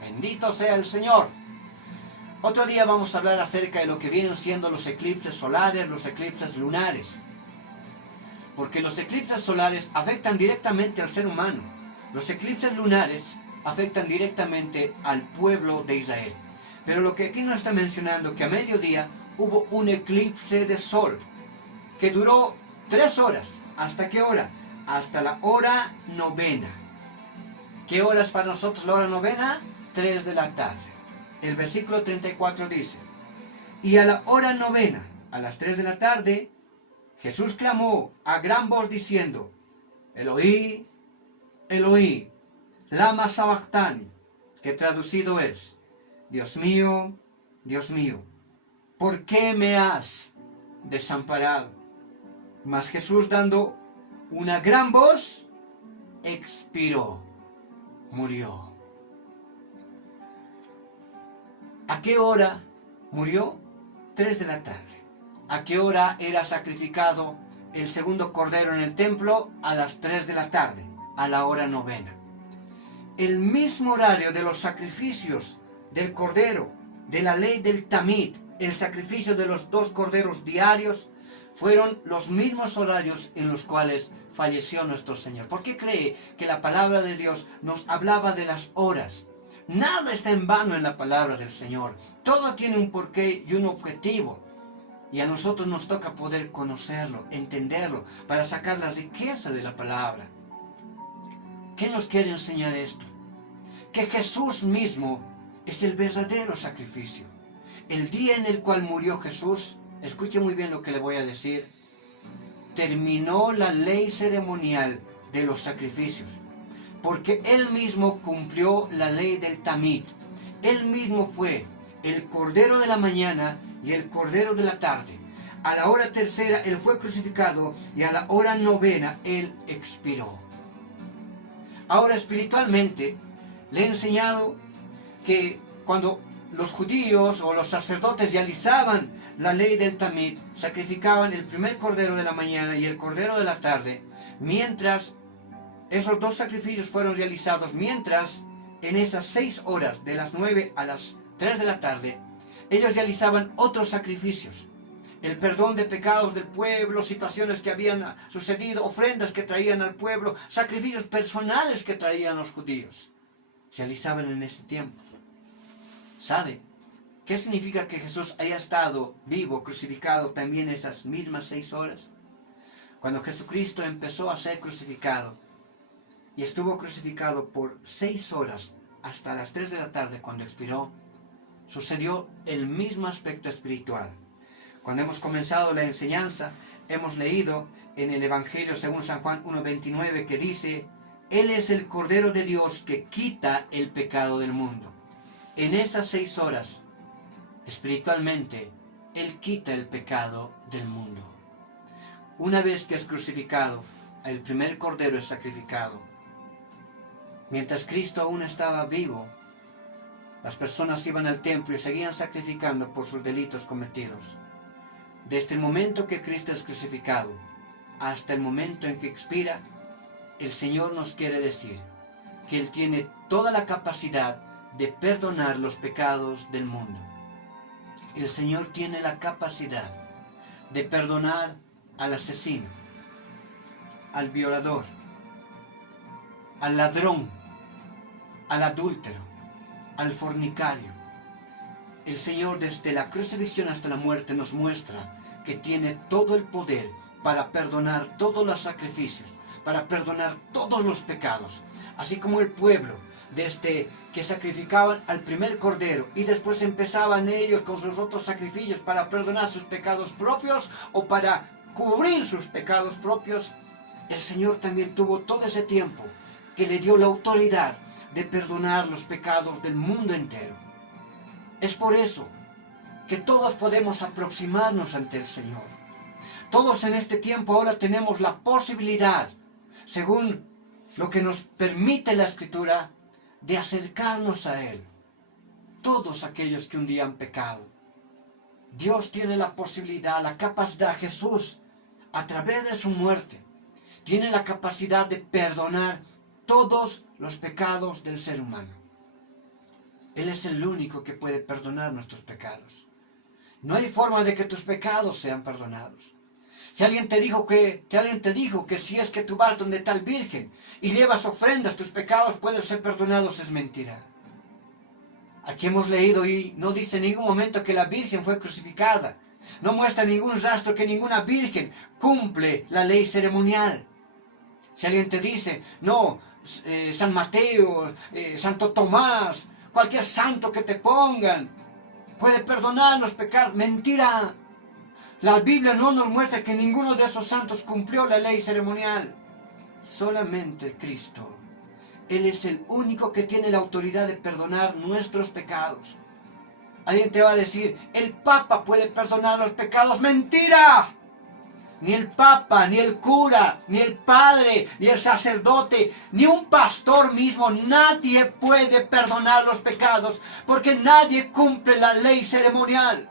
Bendito sea el Señor. Otro día vamos a hablar acerca de lo que vienen siendo los eclipses solares, los eclipses lunares. Porque los eclipses solares afectan directamente al ser humano. Los eclipses lunares afectan directamente al pueblo de Israel. Pero lo que aquí nos está mencionando, que a mediodía hubo un eclipse de sol, que duró 3 horas. ¿Hasta qué hora? Hasta la hora novena. ¿Qué hora es para nosotros la hora novena? 3 de la tarde. El versículo 34 dice, y a la hora novena, a las 3 de la tarde, Jesús clamó a gran voz diciendo, Eloí, Eloí, lama sabactani, que traducido es, Dios mío, ¿por qué me has desamparado? Mas Jesús, dando una gran voz, expiró, murió. ¿A qué hora murió? 3 de la tarde. ¿A qué hora era sacrificado el segundo cordero en el templo? A las 3 de la tarde, a la hora novena. El mismo horario de los sacrificios del cordero, de la ley del tamid, el sacrificio de los 2 corderos diarios, fueron los mismos horarios en los cuales falleció nuestro Señor. ¿Por qué cree que la palabra de Dios nos hablaba de las horas? Nada está en vano en la palabra del Señor. Todo tiene un porqué y un objetivo. Y a nosotros nos toca poder conocerlo, entenderlo, para sacar la riqueza de la palabra. ¿Qué nos quiere enseñar esto? Que Jesús mismo es el verdadero sacrificio. El día en el cual murió Jesús, escuche muy bien lo que le voy a decir, terminó la ley ceremonial de los sacrificios, porque Él mismo cumplió la ley del Tamid. Él mismo fue el Cordero de la mañana y el Cordero de la tarde. A la hora tercera Él fue crucificado y a la hora novena Él expiró. Ahora espiritualmente le he enseñado que cuando los judíos o los sacerdotes realizaban la ley del Tamid, sacrificaban el primer cordero de la mañana y el cordero de la tarde, mientras esos dos sacrificios fueron realizados, mientras en esas 6 horas, de las 9 a las 3 de la tarde, ellos realizaban otros sacrificios. El perdón de pecados del pueblo, situaciones que habían sucedido, ofrendas que traían al pueblo, sacrificios personales que traían los judíos, se realizaban en ese tiempo. ¿Sabe qué significa que Jesús haya estado vivo, crucificado también esas mismas 6 horas? Cuando Jesucristo empezó a ser crucificado y estuvo crucificado por 6 horas hasta las 3 de la tarde cuando expiró, sucedió el mismo aspecto espiritual. Cuando hemos comenzado la enseñanza, hemos leído en el Evangelio según San Juan 1:29 que dice: Él es el Cordero de Dios que quita el pecado del mundo. En esas 6 horas, espiritualmente, Él quita el pecado del mundo. Una vez que es crucificado, el primer Cordero es sacrificado. Mientras Cristo aún estaba vivo, las personas iban al templo y seguían sacrificando por sus delitos cometidos. Desde el momento que Cristo es crucificado hasta el momento en que expira, el Señor nos quiere decir que Él tiene toda la capacidad de perdonar los pecados del mundo. El Señor tiene la capacidad de perdonar al asesino, al violador, al ladrón, al adúltero, al fornicario. El Señor desde la crucifixión hasta la muerte nos muestra que tiene todo el poder para perdonar todos los sacrificios, para perdonar todos los pecados. Así como el pueblo, desde que sacrificaban al primer cordero y después empezaban ellos con sus otros sacrificios para perdonar sus pecados propios o para cubrir sus pecados propios, el Señor también tuvo todo ese tiempo que le dio la autoridad de perdonar los pecados del mundo entero. Es por eso que todos podemos aproximarnos ante el Señor. Todos en este tiempo ahora tenemos la posibilidad, según lo que nos permite la Escritura, de acercarnos a Él. Todos aquellos que un día han pecado. Dios tiene la posibilidad, la capacidad, Jesús, a través de su muerte, tiene la capacidad de perdonar todos los pecados del ser humano. Él es el único que puede perdonar nuestros pecados. No hay forma de que tus pecados sean perdonados. Si alguien te dijo que si es que tú vas donde tal virgen y llevas ofrendas, tus pecados pueden ser perdonados, es mentira. Aquí hemos leído y no dice en ningún momento que la virgen fue crucificada. No muestra ningún rastro que ninguna virgen cumple la ley ceremonial. Si alguien te dice, no, San Mateo, Santo Tomás, cualquier santo que te pongan puede perdonar los pecados, mentira. La Biblia no nos muestra que ninguno de esos santos cumplió la ley ceremonial. Solamente Cristo. Él es el único que tiene la autoridad de perdonar nuestros pecados. Alguien te va a decir, el Papa puede perdonar los pecados. ¡Mentira! Ni el Papa, ni el cura, ni el padre, ni el sacerdote, ni un pastor mismo, nadie puede perdonar los pecados, porque nadie cumple la ley ceremonial.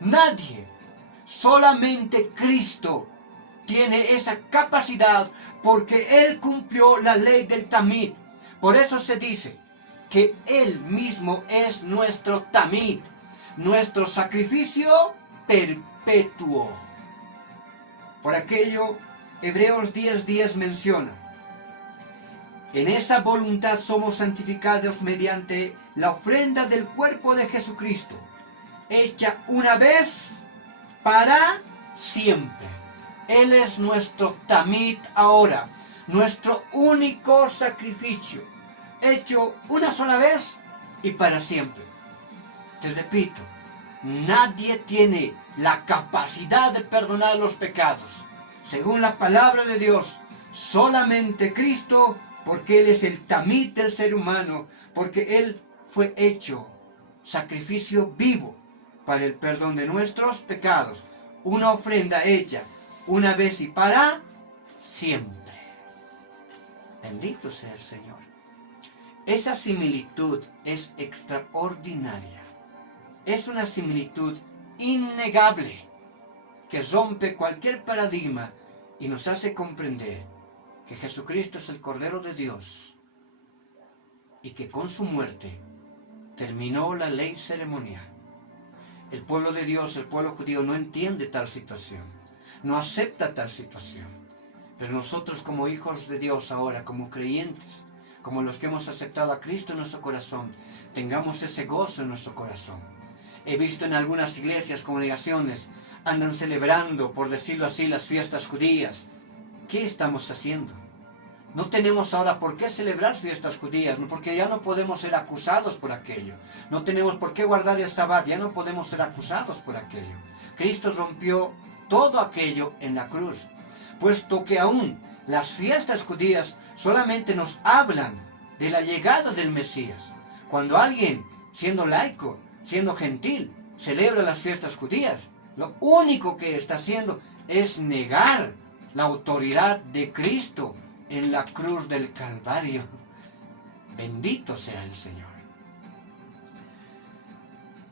Nadie. Solamente Cristo tiene esa capacidad, porque Él cumplió la ley del Tamid. Por eso se dice que Él mismo es nuestro Tamid, nuestro sacrificio perpetuo. Por aquello, Hebreos 10:10 menciona: en esa voluntad somos santificados mediante la ofrenda del cuerpo de Jesucristo, hecha una vez para siempre. Él es nuestro Tamid ahora, nuestro único sacrificio, hecho una sola vez y para siempre. Te repito, nadie tiene la capacidad de perdonar los pecados. Según la palabra de Dios, solamente Cristo, porque Él es el tamid del ser humano, porque Él fue hecho sacrificio vivo para el perdón de nuestros pecados. Una ofrenda hecha una vez y para siempre. Bendito sea el Señor. Esa similitud es extraordinaria. Es una similitud innegable que rompe cualquier paradigma y nos hace comprender que Jesucristo es el Cordero de Dios y que con su muerte terminó la ley ceremonial. El pueblo de Dios, el pueblo judío, no entiende tal situación, no acepta tal situación. Pero nosotros como hijos de Dios ahora, como creyentes, como los que hemos aceptado a Cristo en nuestro corazón, tengamos ese gozo en nuestro corazón. He visto en algunas iglesias, congregaciones, andan celebrando, por decirlo así, las fiestas judías. ¿Qué estamos haciendo? No tenemos ahora por qué celebrar fiestas judías, porque ya no podemos ser acusados por aquello. No tenemos por qué guardar el sabbat, ya no podemos ser acusados por aquello. Cristo rompió todo aquello en la cruz, puesto que aún las fiestas judías solamente nos hablan de la llegada del Mesías. Cuando alguien, siendo laico, siendo gentil, celebra las fiestas judías, lo único que está haciendo es negar la autoridad de Cristo en la cruz del Calvario. Bendito sea el Señor.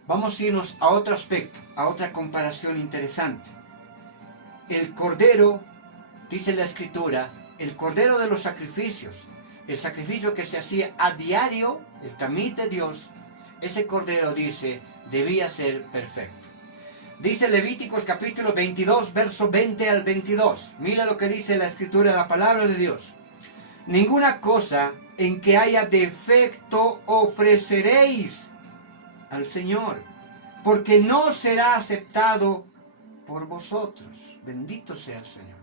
Vamos a irnos a otro aspecto, a otra comparación interesante. El Cordero, dice la Escritura, el Cordero de los sacrificios, el sacrificio que se hacía a diario, el tamid de Dios, ese Cordero, dice, debía ser perfecto. Dice Levíticos capítulo 22, verso 20 al 22. Mira lo que dice la Escritura, la palabra de Dios. Ninguna cosa en que haya defecto ofreceréis al Señor, porque no será aceptado por vosotros. Bendito sea el Señor.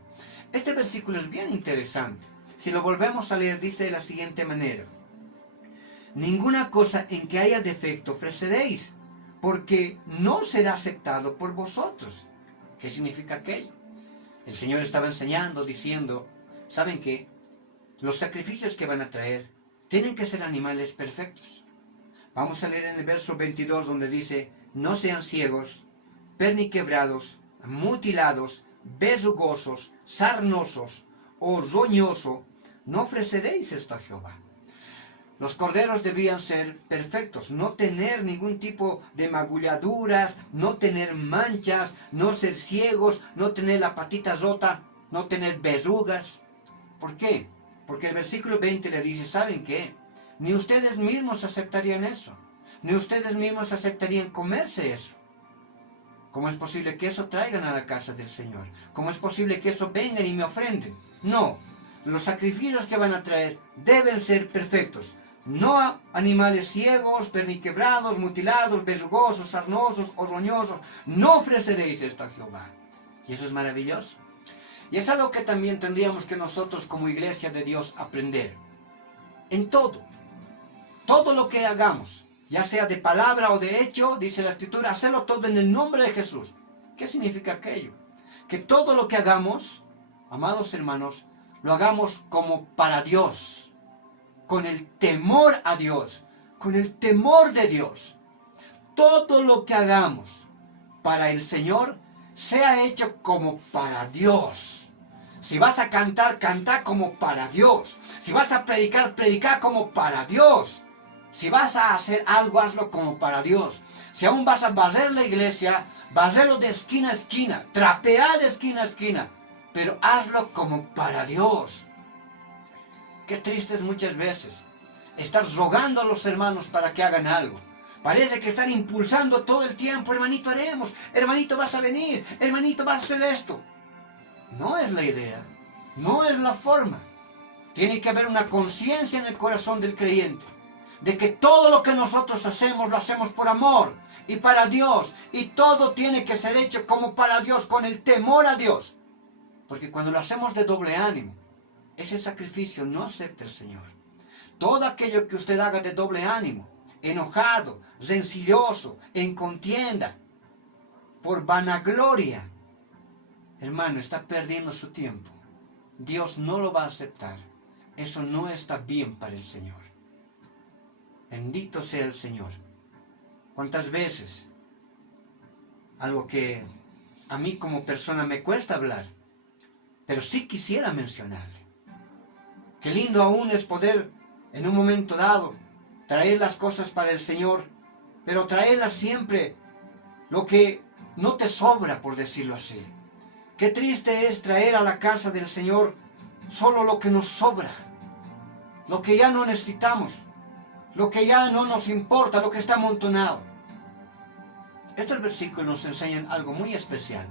Este versículo es bien interesante. Si lo volvemos a leer, dice de la siguiente manera. Ninguna cosa en que haya defecto ofreceréis, porque no será aceptado por vosotros. ¿Qué significa aquello? El Señor estaba enseñando, diciendo, ¿saben qué? Los sacrificios que van a traer tienen que ser animales perfectos. Vamos a leer en el verso 22 donde dice, no sean ciegos, perniquebrados, mutilados, besugosos, sarnosos o roñoso, no ofreceréis esto a Jehová. Los corderos debían ser perfectos, no tener ningún tipo de magulladuras, no tener manchas, no ser ciegos, no tener la patita rota, no tener verrugas. ¿Por qué? Porque el versículo 20 le dice, ¿saben qué? Ni ustedes mismos aceptarían eso, ni ustedes mismos aceptarían comerse eso. ¿Cómo es posible que eso traigan a la casa del Señor? ¿Cómo es posible que eso vengan y me ofrenden? No, los sacrificios que van a traer deben ser perfectos. No a animales ciegos, perniquebrados, mutilados, besugosos, sarnosos o roñosos. No ofreceréis esto a Jehová. Y eso es maravilloso. Y es algo que también tendríamos que nosotros como iglesia de Dios aprender. En todo lo que hagamos, ya sea de palabra o de hecho, dice la Escritura, hacerlo todo en el nombre de Jesús. ¿Qué significa aquello? Que todo lo que hagamos, amados hermanos, lo hagamos como para Dios, con el temor a Dios, con el temor de Dios. Todo lo que hagamos para el Señor, sea hecho como para Dios. Si vas a cantar, canta como para Dios. Si vas a predicar, predica como para Dios. Si vas a hacer algo, hazlo como para Dios. Si aún vas a barrer la iglesia, barrelo de esquina a esquina, trapea de esquina a esquina, pero hazlo como para Dios. Qué triste es muchas veces estás rogando a los hermanos para que hagan algo. Parece que están impulsando todo el tiempo, hermanito haremos, hermanito vas a venir, hermanito vas a hacer esto. No es la idea, no es la forma. Tiene que haber una conciencia en el corazón del creyente de que todo lo que nosotros hacemos lo hacemos por amor y para Dios, y todo tiene que ser hecho como para Dios, con el temor a Dios. Porque cuando lo hacemos de doble ánimo, ese sacrificio no acepta el Señor. Todo aquello que usted haga de doble ánimo, enojado, rencilloso, en contienda, por vanagloria, hermano, está perdiendo su tiempo. Dios no lo va a aceptar. Eso no está bien para el Señor. Bendito sea el Señor. ¿Cuántas veces? Algo que a mí como persona me cuesta hablar, pero sí quisiera mencionarle. Qué lindo aún es poder, en un momento dado, traer las cosas para el Señor, pero traerlas siempre lo que no te sobra, por decirlo así. Qué triste es traer a la casa del Señor solo lo que nos sobra, lo que ya no necesitamos, lo que ya no nos importa, lo que está amontonado. Estos versículos nos enseñan algo muy especial,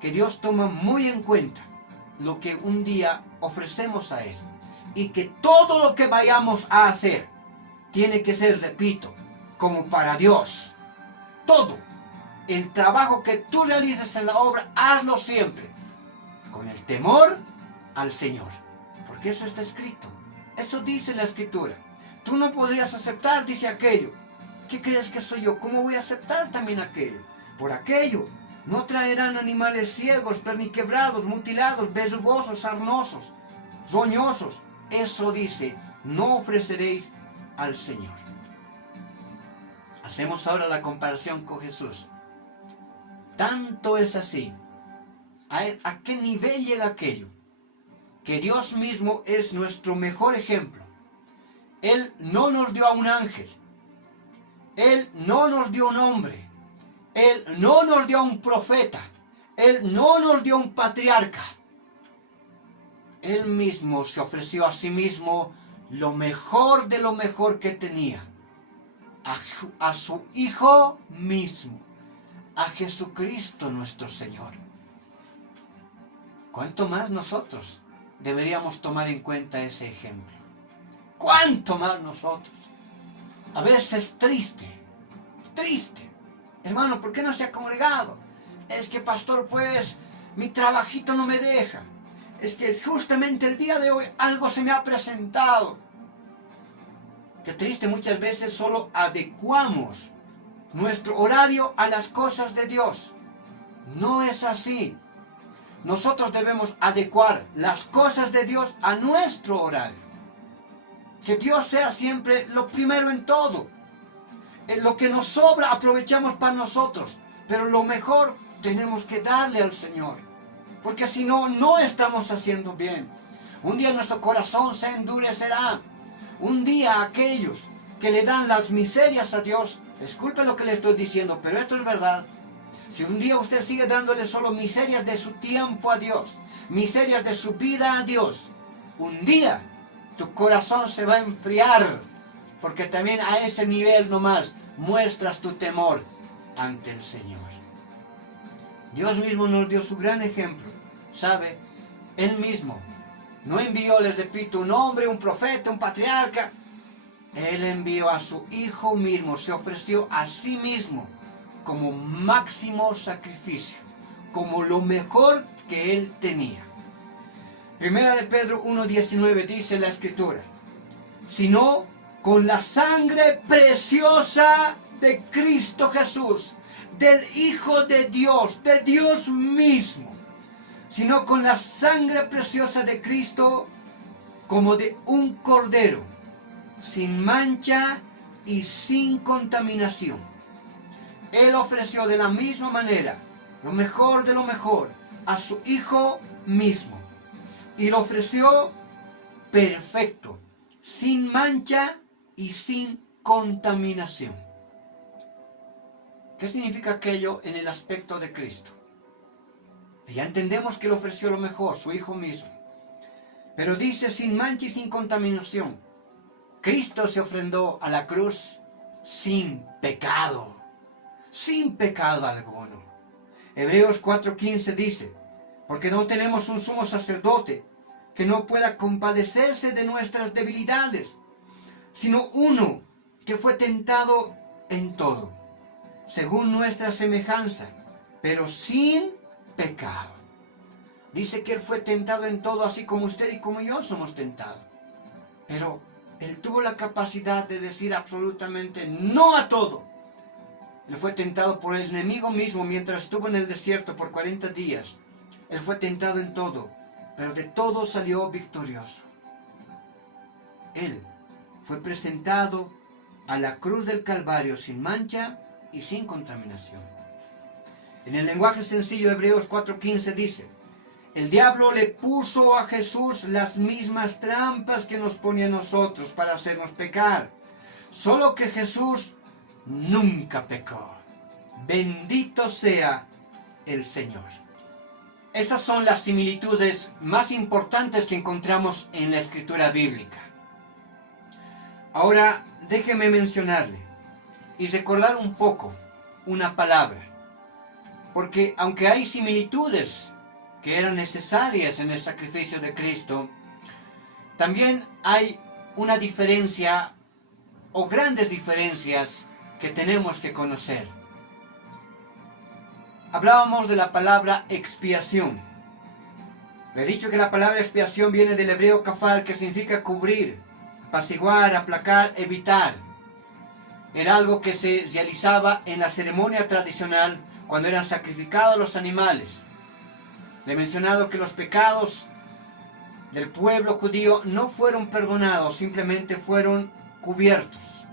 que Dios toma muy en cuenta lo que un día ofrecemos a Él, y que todo lo que vayamos a hacer tiene que ser, repito, como para Dios. Todo el trabajo que tú realices en la obra, hazlo siempre con el temor al Señor, porque eso está escrito, eso dice la Escritura. Tú no podrías aceptar, dice aquello. ¿Qué crees que soy yo? ¿Cómo voy a aceptar también aquello? Por aquello no traerán animales ciegos, perniquebrados, mutilados, verrugosos, sarnosos, roñosos. Eso dice, no ofreceréis al Señor. Hacemos ahora la comparación con Jesús. Tanto es así. ¿A qué nivel llega aquello? Que Dios mismo es nuestro mejor ejemplo. Él no nos dio a un ángel. Él no nos dio un hombre. Él no nos dio a un profeta. Él no nos dio a un patriarca. Él mismo se ofreció a sí mismo lo mejor de lo mejor que tenía. A su Hijo mismo. A Jesucristo nuestro Señor. ¿Cuánto más nosotros deberíamos tomar en cuenta ese ejemplo? ¿Cuánto más nosotros? A veces triste. Hermano, ¿por qué no se ha congregado? Es que, pastor, pues, mi trabajito no me deja. Es que justamente el día de hoy algo se me ha presentado. Qué triste, muchas veces solo adecuamos nuestro horario a las cosas de Dios. No es así. Nosotros debemos adecuar las cosas de Dios a nuestro horario. Que Dios sea siempre lo primero en todo. Lo que nos sobra aprovechamos para nosotros, pero lo mejor tenemos que darle al Señor, porque si no, no estamos haciendo bien. Un día nuestro corazón se endurecerá. Un día aquellos que le dan las miserias a Dios, disculpen lo que le estoy diciendo, pero esto es verdad. Si un día usted sigue dándole solo miserias de su tiempo a Dios, miserias de su vida a Dios, un día tu corazón se va a enfriar, porque también a ese nivel nomás muestras tu temor ante el Señor. Dios mismo nos dio su gran ejemplo, ¿sabe? Él mismo no envió, les repito, un hombre, un profeta, un patriarca. Él envió a su Hijo mismo, se ofreció a sí mismo como máximo sacrificio, como lo mejor que Él tenía. Primera de Pedro 1:19 dice la Escritura, sino con la sangre preciosa de Cristo Jesús, del Hijo de Dios mismo, sino con la sangre preciosa de Cristo, como de un cordero, sin mancha y sin contaminación. Él ofreció de la misma manera lo mejor de lo mejor a su Hijo mismo, y lo ofreció perfecto, sin mancha y sin contaminación. ¿Qué significa aquello en el aspecto de Cristo? Ya entendemos que Él ofreció lo mejor, su Hijo mismo. Pero dice sin mancha y sin contaminación. Cristo se ofrendó a la cruz sin pecado alguno. Hebreos 4:15 dice, porque no tenemos un sumo sacerdote que no pueda compadecerse de nuestras debilidades, sino uno que fue tentado en todo, según nuestra semejanza, pero sin pecado. Dice que Él fue tentado en todo, así como usted y como yo somos tentados. Pero Él tuvo la capacidad de decir absolutamente no a todo. Él fue tentado por el enemigo mismo mientras estuvo en el desierto por 40 días. Él fue tentado en todo, pero de todo salió victorioso. Él fue presentado a la cruz del Calvario sin mancha y sin contaminación. En el lenguaje sencillo Hebreos 4:15 dice: el diablo le puso a Jesús las mismas trampas que nos ponía a nosotros para hacernos pecar. Solo que Jesús nunca pecó. Bendito sea el Señor. Esas son las similitudes más importantes que encontramos en la escritura bíblica. Ahora déjeme mencionarle y recordar un poco una palabra, porque aunque hay similitudes que eran necesarias en el sacrificio de Cristo, también hay una diferencia o grandes diferencias que tenemos que conocer. Hablábamos de la palabra expiación. Le he dicho que la palabra expiación viene del hebreo kafar, que significa cubrir, apaciguar, aplacar, evitar. Era algo que se realizaba en la ceremonia tradicional cuando eran sacrificados los animales. Le he mencionado que los pecados del pueblo judío no fueron perdonados, simplemente fueron cubiertos.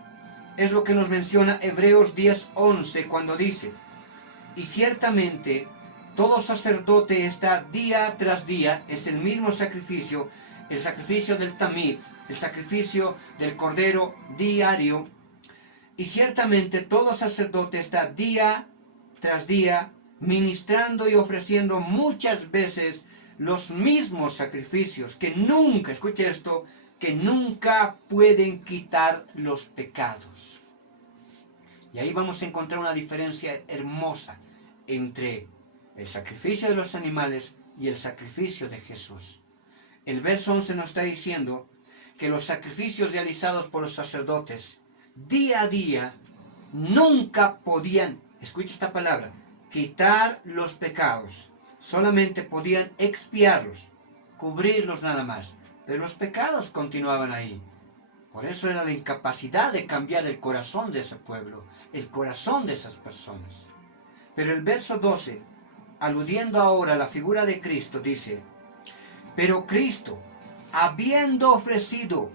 Es lo que nos menciona Hebreos 10:11 cuando dice: y ciertamente todo sacerdote está día tras día, es el mismo sacrificio, el sacrificio del tamid, el sacrificio del cordero diario, y ciertamente todo sacerdote está día tras día ministrando y ofreciendo muchas veces los mismos sacrificios que nunca, escuche esto, que nunca pueden quitar los pecados. Y ahí vamos a encontrar una diferencia hermosa entre el sacrificio de los animales y el sacrificio de Jesús. El verso 11 nos está diciendo que los sacrificios realizados por los sacerdotes día a día nunca podían, escucha esta palabra, quitar los pecados. Solamente podían expiarlos, cubrirlos nada más. Pero los pecados continuaban ahí. Por eso era la incapacidad de cambiar el corazón de ese pueblo, el corazón de esas personas. Pero el verso 12, aludiendo ahora a la figura de Cristo, dice: pero Cristo, habiendo sido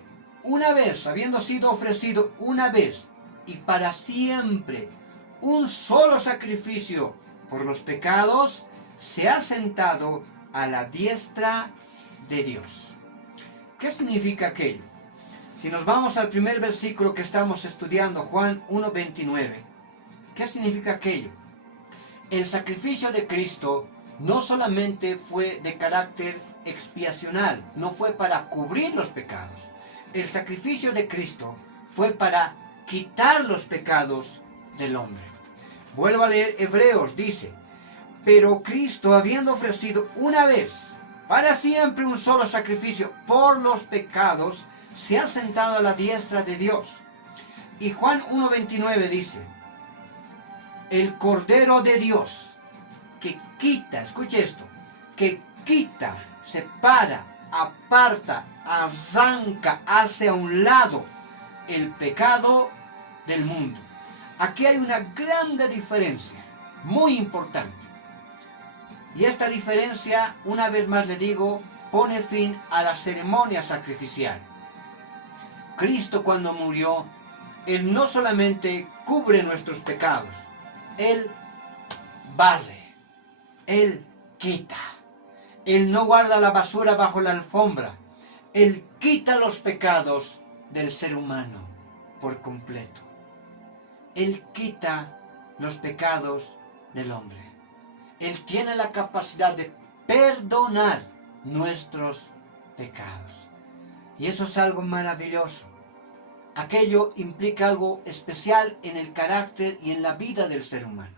ofrecido una vez y para siempre un solo sacrificio por los pecados, se ha sentado a la diestra de Dios. ¿Qué significa aquello? Si nos vamos al primer versículo que estamos estudiando, Juan 1:29, ¿qué significa aquello? El sacrificio de Cristo no solamente fue de carácter expiacional, no fue para cubrir los pecados. El sacrificio de Cristo fue para quitar los pecados del hombre. Vuelvo a leer Hebreos, dice: pero Cristo, habiendo ofrecido una vez para siempre un solo sacrificio por los pecados, se ha sentado a la diestra de Dios. Y Juan 1:29 dice: el Cordero de Dios que quita, escuche esto, que quita, separa, aparta, arranca, hace a un lado el pecado del mundo. Aquí hay una grande diferencia, muy importante. Y esta diferencia, una vez más le digo, pone fin a la ceremonia sacrificial. Cristo, cuando murió, Él no solamente cubre nuestros pecados, Él barre, Él quita. Él no guarda la basura bajo la alfombra. Él quita los pecados del ser humano por completo. Él quita los pecados del hombre. Él tiene la capacidad de perdonar nuestros pecados. Y eso es algo maravilloso. Aquello implica algo especial en el carácter y en la vida del ser humano.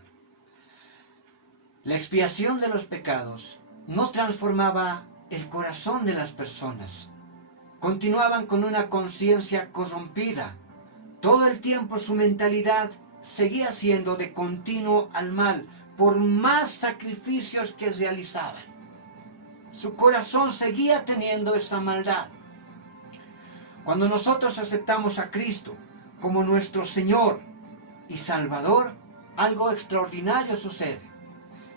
La expiación de los pecados no transformaba el corazón de las personas. Continuaban con una conciencia corrompida. Todo el tiempo su mentalidad seguía siendo de continuo al mal, por más sacrificios que realizaban. Su corazón seguía teniendo esa maldad. Cuando nosotros aceptamos a Cristo como nuestro Señor y Salvador, algo extraordinario sucede.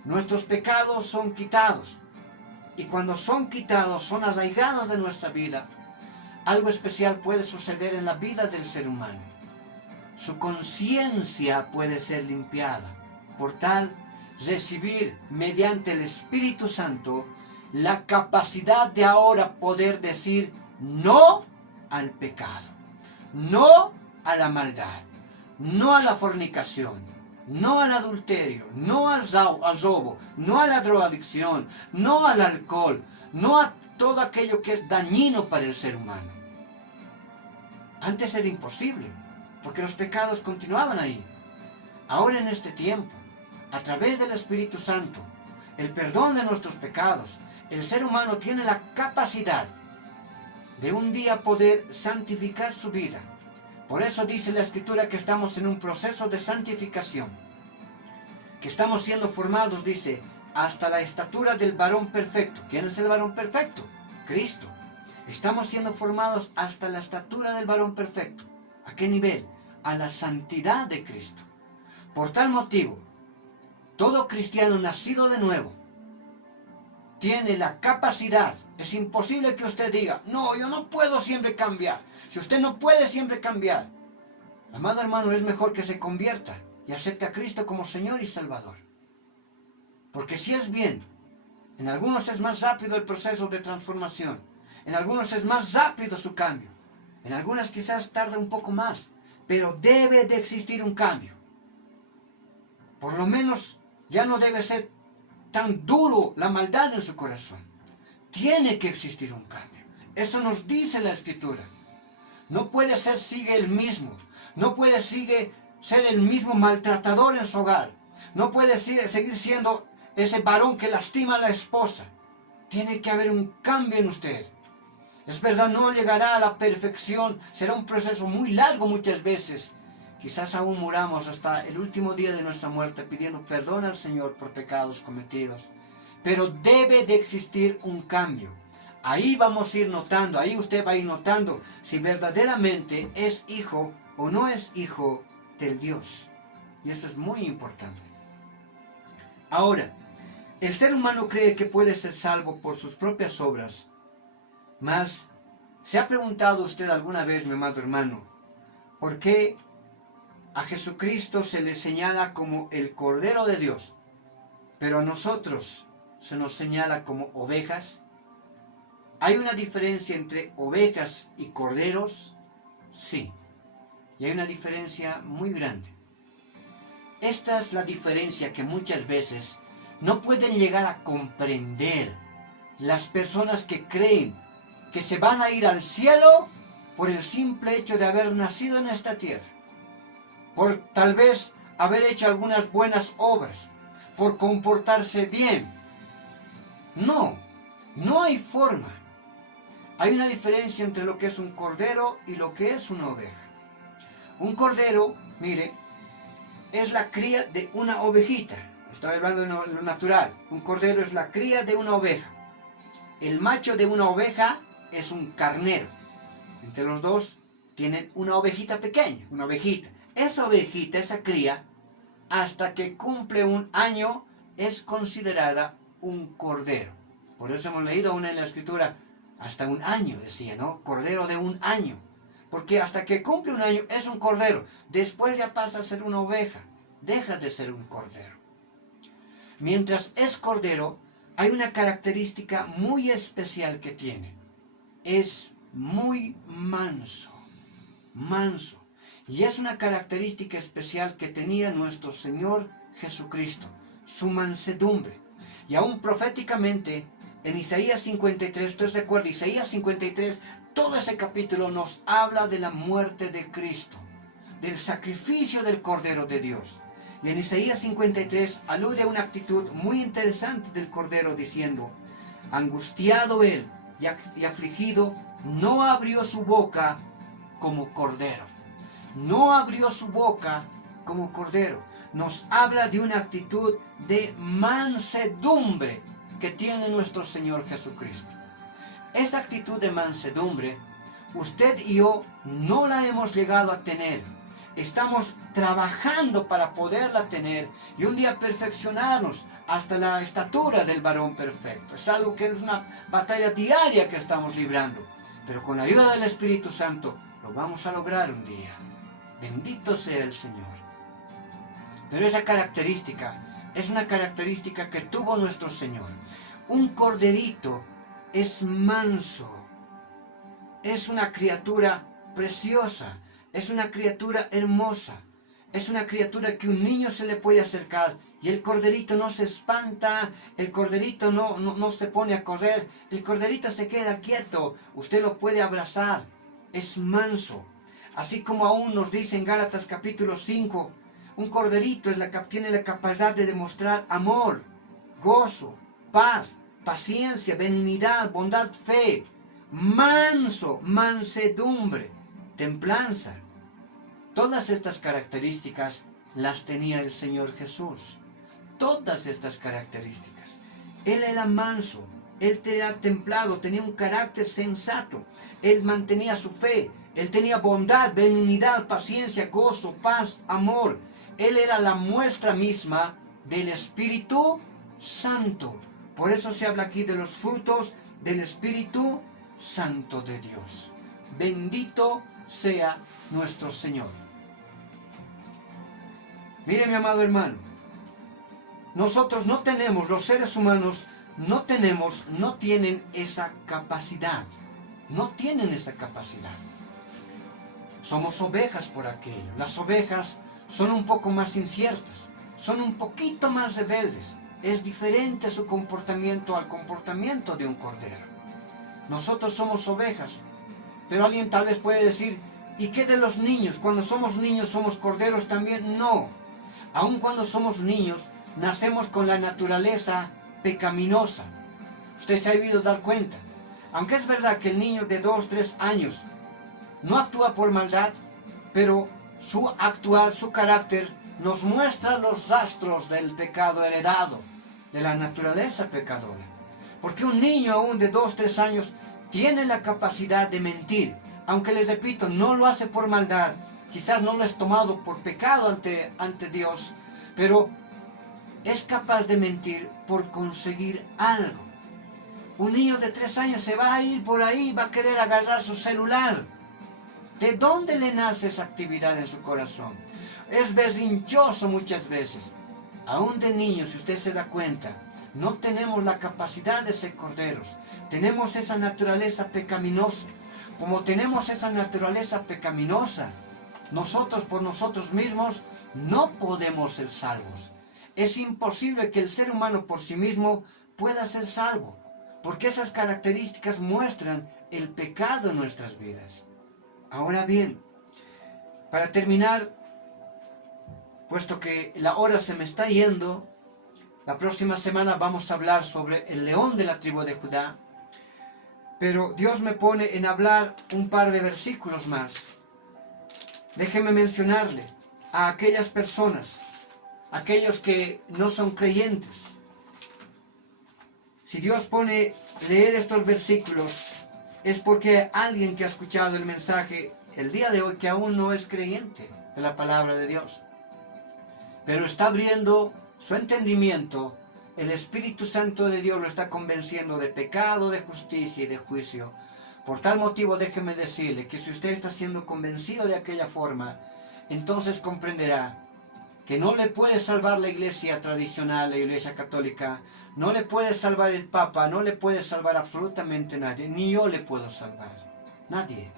Nuestros pecados son quitados. Y cuando son quitados, son arraigados de nuestra vida, algo especial puede suceder en la vida del ser humano. Su conciencia puede ser limpiada. Por tal, recibir mediante el Espíritu Santo la capacidad de ahora poder decir no al pecado, no a la maldad, no a la fornicación, no al adulterio, no al robo, no a la drogadicción, no al alcohol, no a todo aquello que es dañino para el ser humano. Antes era imposible, porque los pecados continuaban ahí. Ahora en este tiempo, a través del Espíritu Santo, el perdón de nuestros pecados, el ser humano tiene la capacidad de un día poder santificar su vida. Por eso dice la Escritura que estamos en un proceso de santificación, que estamos siendo formados, dice, hasta la estatura del varón perfecto. ¿Quién es el varón perfecto? Cristo. Estamos siendo formados hasta la estatura del varón perfecto. ¿A qué nivel? A la santidad de Cristo. Por tal motivo, todo cristiano nacido de nuevo tiene la capacidad. Es imposible que usted diga, no, yo no puedo siempre cambiar. Si usted no puede siempre cambiar, amado hermano, es mejor que se convierta y acepte a Cristo como Señor y Salvador. Porque si es bien, en algunos es más rápido el proceso de transformación, en algunos es más rápido su cambio, en algunas quizás tarda un poco más, pero debe de existir un cambio. Por lo menos ya no debe ser tan duro la maldad en su corazón. Tiene que existir un cambio. Eso nos dice la Escritura. No puede ser sigue el mismo. No puede ser el mismo maltratador en su hogar. No puede seguir siendo ese varón que lastima a la esposa. Tiene que haber un cambio en usted. Es verdad, no llegará a la perfección. Será un proceso muy largo muchas veces. Quizás aún muramos hasta el último día de nuestra muerte pidiendo perdón al Señor por pecados cometidos. Pero debe de existir un cambio. Ahí vamos a ir notando, ahí usted va a ir notando si verdaderamente es hijo o no es hijo del Dios. Y eso es muy importante. Ahora, el ser humano cree que puede ser salvo por sus propias obras. Mas, ¿se ha preguntado usted alguna vez, mi amado hermano, por qué a Jesucristo se le señala como el Cordero de Dios, pero a nosotros se nos señala como ovejas? ¿Hay una diferencia entre ovejas y corderos? Sí, y hay una diferencia muy grande. Esta es la diferencia que muchas veces no pueden llegar a comprender las personas que creen que se van a ir al cielo por el simple hecho de haber nacido en esta tierra, por tal vez haber hecho algunas buenas obras, por comportarse bien. No, no hay forma. Hay una diferencia entre lo que es un cordero y lo que es una oveja. Un cordero, mire, es la cría de una ovejita. Estoy hablando de lo natural. Un cordero es la cría de una oveja. El macho de una oveja es un carnero. Entre los dos tienen una ovejita pequeña, una ovejita. Esa ovejita, esa cría, hasta que cumple un año, es considerada un cordero. Por eso hemos leído aún en la Escritura, hasta un año, decía, ¿no? Cordero de un año. Porque hasta que cumple un año es un cordero. Después ya pasa a ser una oveja. Deja de ser un cordero. Mientras es cordero, hay una característica muy especial que tiene. Es muy manso. Manso. Y es una característica especial que tenía nuestro Señor Jesucristo. Su mansedumbre. Y aún proféticamente, en Isaías 53, usted recuerda, Isaías 53, todo ese capítulo nos habla de la muerte de Cristo, del sacrificio del Cordero de Dios. Y en Isaías 53 alude a una actitud muy interesante del Cordero diciendo, angustiado él y afligido, no abrió su boca como Cordero. No abrió su boca como Cordero. Nos habla de una actitud de mansedumbre que tiene nuestro Señor Jesucristo. Esa actitud de mansedumbre usted y yo no la hemos llegado a tener. Estamos trabajando para poderla tener y un día perfeccionarnos hasta la estatura del varón perfecto. Es algo que es una batalla diaria que estamos librando. Pero con la ayuda del Espíritu Santo lo vamos a lograr un día. Bendito sea el Señor. Pero esa característica es una característica que tuvo nuestro Señor. Un corderito es manso. Es una criatura preciosa. Es una criatura hermosa. Es una criatura que un niño se le puede acercar y el corderito no se espanta, el corderito no se pone a correr, el corderito se queda quieto, usted lo puede abrazar, es manso. Así como aún nos dice en Gálatas capítulo 5, un corderito tiene la capacidad de demostrar amor, gozo, paz, paciencia, benignidad, bondad, fe, manso, mansedumbre, templanza. Todas estas características las tenía el Señor Jesús. Todas estas características. Él era manso, él era templado, tenía un carácter sensato. Él mantenía su fe, él tenía bondad, benignidad, paciencia, gozo, paz, amor. Él era la muestra misma del Espíritu Santo. Por eso se habla aquí de los frutos del Espíritu Santo de Dios. Bendito sea nuestro Señor. Mire, mi amado hermano, nosotros no tenemos, los seres humanos no tienen esa capacidad. No tienen esa capacidad. Somos ovejas por aquello. Las ovejas son un poco más inciertas, son un poquito más rebeldes. Es diferente su comportamiento al comportamiento de un cordero. Nosotros somos ovejas, pero alguien tal vez puede decir, ¿y qué de los niños? Cuando somos niños somos corderos también. No, aun cuando somos niños nacemos con la naturaleza pecaminosa. Usted se ha debido dar cuenta. Aunque es verdad que el niño de 2, 3 años no actúa por maldad, pero su actuar, su carácter nos muestra los rastros del pecado heredado, de la naturaleza pecadora. Porque un niño aún de 2, 3 años tiene la capacidad de mentir, aunque les repito, no lo hace por maldad, quizás no lo es tomado por pecado ante Dios, pero es capaz de mentir por conseguir algo. Un niño de 3 años se va a ir por ahí, va a querer agarrar su celular. ¿De dónde le nace esa actividad en su corazón? Es berrinchoso muchas veces. Aún de niños, si usted se da cuenta, no tenemos la capacidad de ser corderos. Tenemos esa naturaleza pecaminosa. Como tenemos esa naturaleza pecaminosa, nosotros por nosotros mismos no podemos ser salvos. Es imposible que el ser humano por sí mismo pueda ser salvo, porque esas características muestran el pecado en nuestras vidas. Ahora bien, para terminar, puesto que la hora se me está yendo, la próxima semana vamos a hablar sobre el león de la tribu de Judá, pero Dios me pone en hablar un par de versículos más. Déjeme mencionarle a aquellas personas, aquellos que no son creyentes. Si Dios pone leer estos versículos, es porque hay alguien que ha escuchado el mensaje el día de hoy que aún no es creyente de la palabra de Dios, pero está abriendo su entendimiento. El Espíritu Santo de Dios lo está convenciendo de pecado, de justicia y de juicio. Por tal motivo, déjeme decirle que si usted está siendo convencido de aquella forma, entonces comprenderá que no le puede salvar la iglesia tradicional, la iglesia católica, no le puede salvar el Papa, no le puede salvar absolutamente nadie, ni yo le puedo salvar. Nadie.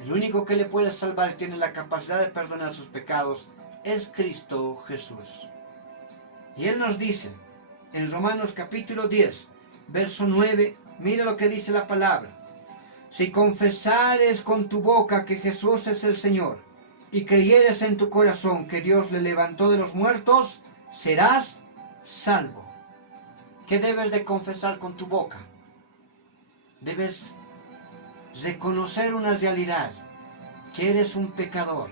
El único que le puede salvar y tiene la capacidad de perdonar sus pecados es Cristo Jesús. Y Él nos dice, en Romanos capítulo 10, verso 9, mira lo que dice la palabra. Si confesares con tu boca que Jesús es el Señor, y creyeres en tu corazón que Dios le levantó de los muertos, serás salvo. ¿Qué debes de confesar con tu boca? Debes reconocer una realidad, que eres un pecador,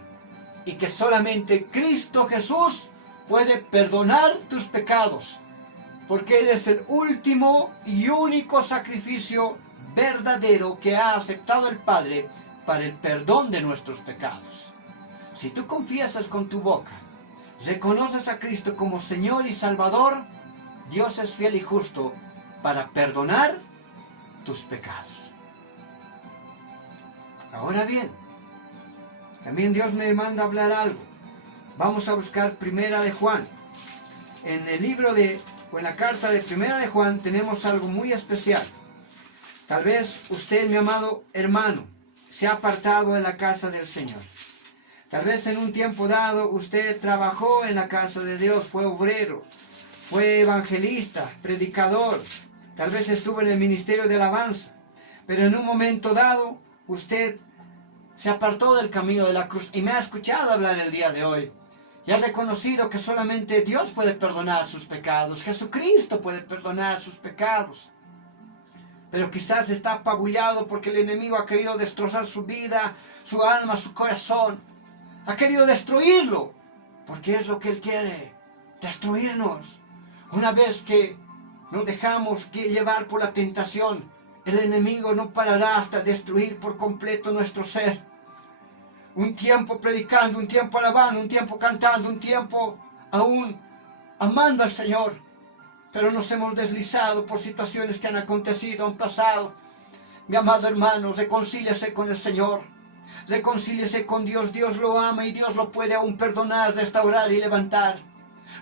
y que solamente Cristo Jesús puede perdonar tus pecados, porque Él es el último y único sacrificio verdadero que ha aceptado el Padre para el perdón de nuestros pecados. Si tú confiesas con tu boca, reconoces a Cristo como Señor y Salvador, Dios es fiel y justo para perdonar tus pecados. Ahora bien, también Dios me manda hablar algo. Vamos a buscar Primera de Juan. En el libro o en la carta de Primera de Juan tenemos algo muy especial. Tal vez usted, mi amado hermano, se ha apartado de la casa del Señor. Tal vez en un tiempo dado usted trabajó en la casa de Dios, fue obrero, fue evangelista, predicador. Tal vez estuvo en el ministerio de alabanza. Pero en un momento dado usted se apartó del camino de la cruz y me ha escuchado hablar el día de hoy. Y ha reconocido que solamente Dios puede perdonar sus pecados. Jesucristo puede perdonar sus pecados. Pero quizás está apabullado porque el enemigo ha querido destrozar su vida, su alma, su corazón. Ha querido destruirlo. Porque es lo que Él quiere. Destruirnos. Una vez que nos dejamos llevar por la tentación, el enemigo no parará hasta destruir por completo nuestro ser. Un tiempo predicando, un tiempo alabando, un tiempo cantando, un tiempo aún amando al Señor. Pero nos hemos deslizado por situaciones que han acontecido, han pasado. Mi amado hermano, reconcíliese con el Señor. Reconcíliese con Dios. Dios lo ama y Dios lo puede aún perdonar, restaurar y levantar.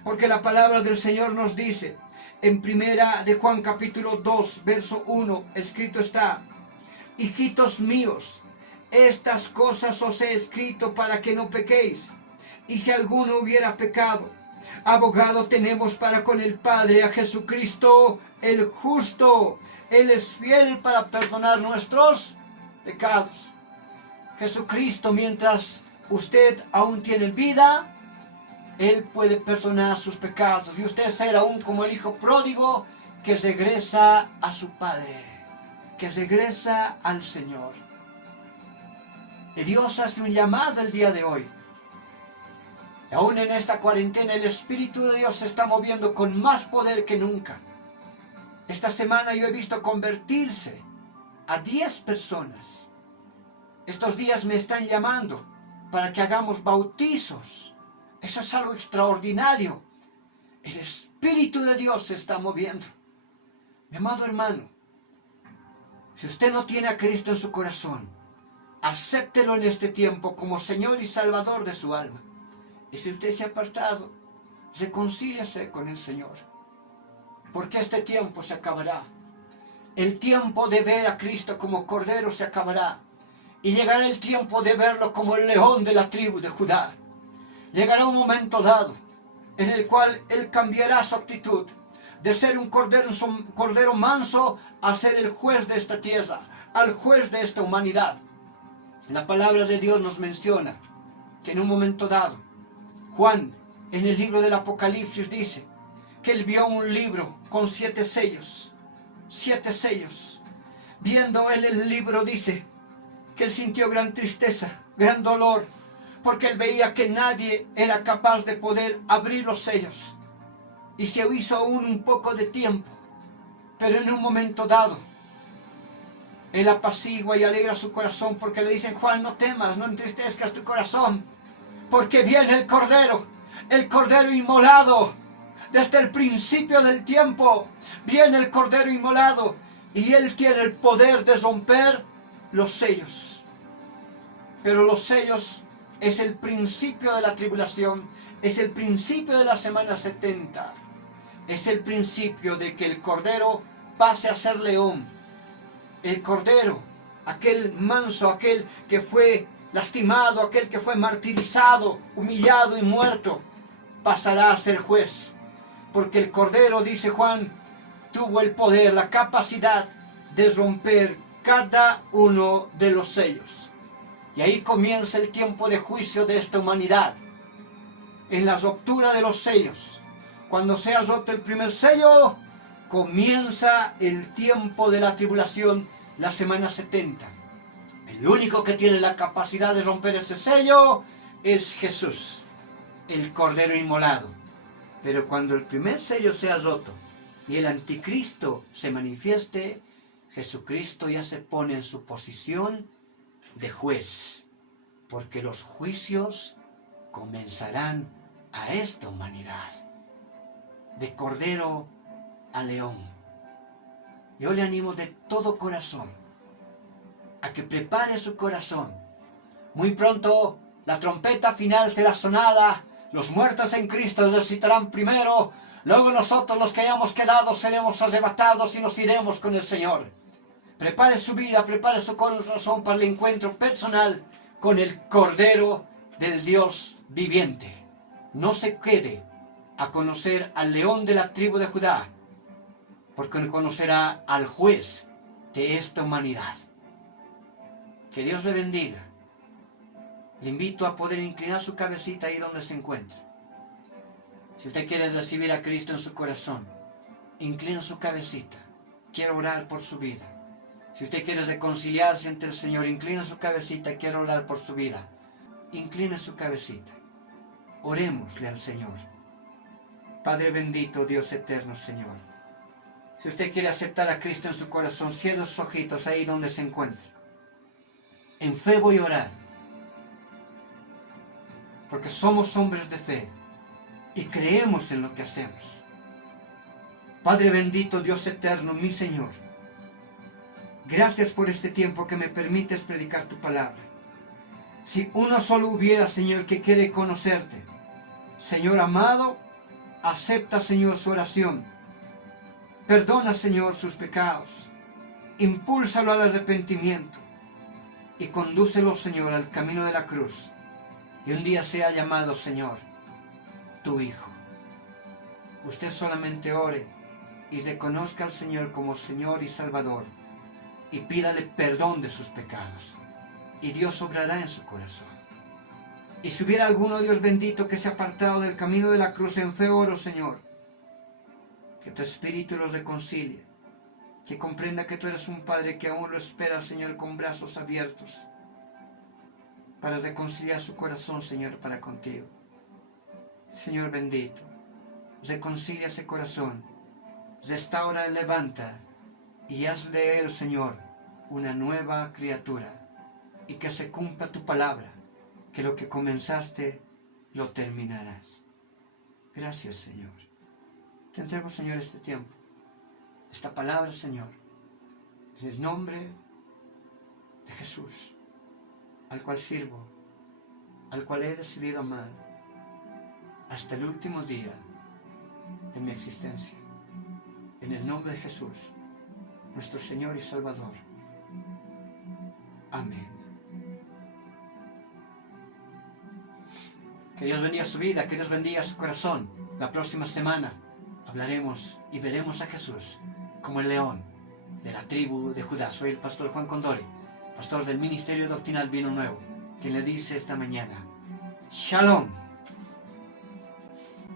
Porque la palabra del Señor nos dice, en Primera de Juan capítulo 2, verso 1, escrito está: hijitos míos, estas cosas os he escrito para que no pequéis. Y si alguno hubiera pecado, abogado tenemos para con el Padre, a Jesucristo el justo. Él es fiel para perdonar nuestros pecados. Jesucristo, mientras usted aún tiene vida, Él puede perdonar sus pecados. Y usted será aún como el hijo pródigo que regresa a su Padre, que regresa al Señor. Y Dios hace un llamado el día de hoy. Y aún en esta cuarentena el Espíritu de Dios se está moviendo con más poder que nunca. Esta semana yo he visto convertirse a 10 personas. Estos días me están llamando para que hagamos bautizos. Eso es algo extraordinario. El Espíritu de Dios se está moviendo. Mi amado hermano, si usted no tiene a Cristo en su corazón, acéptelo en este tiempo como Señor y Salvador de su alma. Y si usted se ha apartado, reconcíliese con el Señor. Porque este tiempo se acabará. El tiempo de ver a Cristo como Cordero se acabará. Y llegará el tiempo de verlo como el león de la tribu de Judá. Llegará un momento dado en el cual Él cambiará su actitud de ser un cordero manso a ser el juez de esta tierra, al juez de esta humanidad. La palabra de Dios nos menciona que en un momento dado, Juan, en el libro del Apocalipsis, dice que él vio un libro con 7 sellos. 7 sellos. Viendo él el libro, dice que él sintió gran tristeza, gran dolor, porque él veía que nadie era capaz de poder abrir los sellos. Y se hizo aún un poco de tiempo, pero en un momento dado, él apacigua y alegra su corazón, porque le dicen: Juan, no temas, no entristezcas tu corazón, porque viene el Cordero inmolado. Desde el principio del tiempo viene el Cordero inmolado, y Él tiene el poder de romper los sellos. Pero los sellos es el principio de la tribulación, es el principio de la semana 70. Es el principio de que el Cordero pase a ser león. El Cordero, aquel manso, aquel que fue lastimado, aquel que fue martirizado, humillado y muerto, pasará a ser juez. Porque el Cordero, dice Juan, tuvo el poder, la capacidad de romper cada uno de los sellos. Y ahí comienza el tiempo de juicio de esta humanidad. En la ruptura de los sellos. Cuando sea roto el primer sello, comienza el tiempo de la tribulación, la semana 70. El único que tiene la capacidad de romper ese sello es Jesús, el Cordero inmolado. Pero cuando el primer sello sea roto y el anticristo se manifieste, Jesucristo ya se pone en su posición de juez, porque los juicios comenzarán a esta humanidad, de cordero a león. Yo le animo de todo corazón a que prepare su corazón. Muy pronto la trompeta final será sonada, los muertos en Cristo resucitarán primero, luego nosotros los que hayamos quedado seremos arrebatados y nos iremos con el Señor. Prepare su vida, prepare su corazón para el encuentro personal con el Cordero del Dios viviente. No se quede a conocer al león de la tribu de Judá, porque conocerá al juez de esta humanidad. Que Dios le bendiga. Le invito a poder inclinar su cabecita ahí donde se encuentra. Si usted quiere recibir a Cristo en su corazón, inclina su cabecita. Quiero orar por su vida. Si usted quiere reconciliarse ante el Señor, inclina su cabecita. Quiero orar por su vida. Inclina su cabecita. Orémosle al Señor. Padre bendito, Dios eterno, Señor. Si usted quiere aceptar a Cristo en su corazón, cierre sus ojitos ahí donde se encuentra. En fe voy a orar. Porque somos hombres de fe y creemos en lo que hacemos. Padre bendito, Dios eterno, mi Señor, gracias por este tiempo que me permites predicar tu palabra. Si uno solo hubiera, Señor, que quiere conocerte, Señor amado, acepta, Señor, su oración. Perdona, Señor, sus pecados. Impúlsalo al arrepentimiento y condúcelo, Señor, al camino de la cruz. Y un día sea llamado, Señor, tu Hijo. Usted solamente ore y reconozca al Señor como Señor y Salvador y pídale perdón de sus pecados. Y Dios obrará en su corazón. Y si hubiera alguno, Dios bendito, que se ha apartado del camino de la cruz, en fe oro, Señor, que tu Espíritu los reconcilie, que comprenda que tú eres un Padre que aún lo espera, Señor, con brazos abiertos, para reconciliar su corazón, Señor, para contigo. Señor bendito, reconcilia ese corazón, restaura, levanta y hazle de él, Señor, una nueva criatura, y que se cumpla tu palabra, que lo que comenzaste lo terminarás. Gracias, Señor. Te entrego, Señor, este tiempo, esta palabra, Señor, en el nombre de Jesús, al cual sirvo, al cual he decidido amar hasta el último día de mi existencia. En el nombre de Jesús, nuestro Señor y Salvador. Amén. Que Dios bendiga su vida, que Dios bendiga su corazón. La próxima semana hablaremos y veremos a Jesús como el león de la tribu de Judá. Soy el pastor Juan Condori, pastor del Ministerio Doctrinal Vino Nuevo, quien le dice esta mañana: Shalom.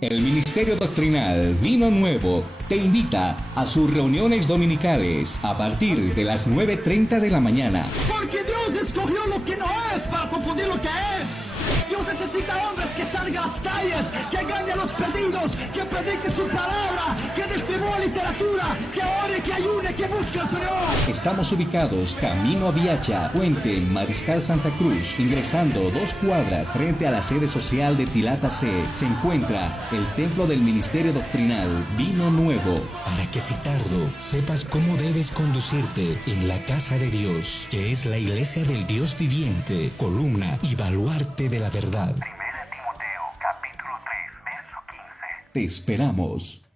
El Ministerio Doctrinal Vino Nuevo te invita a sus reuniones dominicales a partir de las 9:30 de la mañana. Porque Dios escogió lo que no es para confundir lo que es. Dios necesita hombres que salgan a las calles, que ganen a los perdidos, que prediquen su palabra, que distribuyan literatura, que ore, que ayune, que busque al Señor. Estamos ubicados camino a Viacha, Puente, Mariscal Santa Cruz. Ingresando 2 cuadras frente a la sede social de Tilata C, se encuentra el templo del Ministerio Doctrinal Vino Nuevo. Para que si tardo sepas cómo debes conducirte en la casa de Dios, que es la iglesia del Dios viviente, columna y baluarte de la verdad. 1 Timoteo capítulo 3, verso 15. Te esperamos.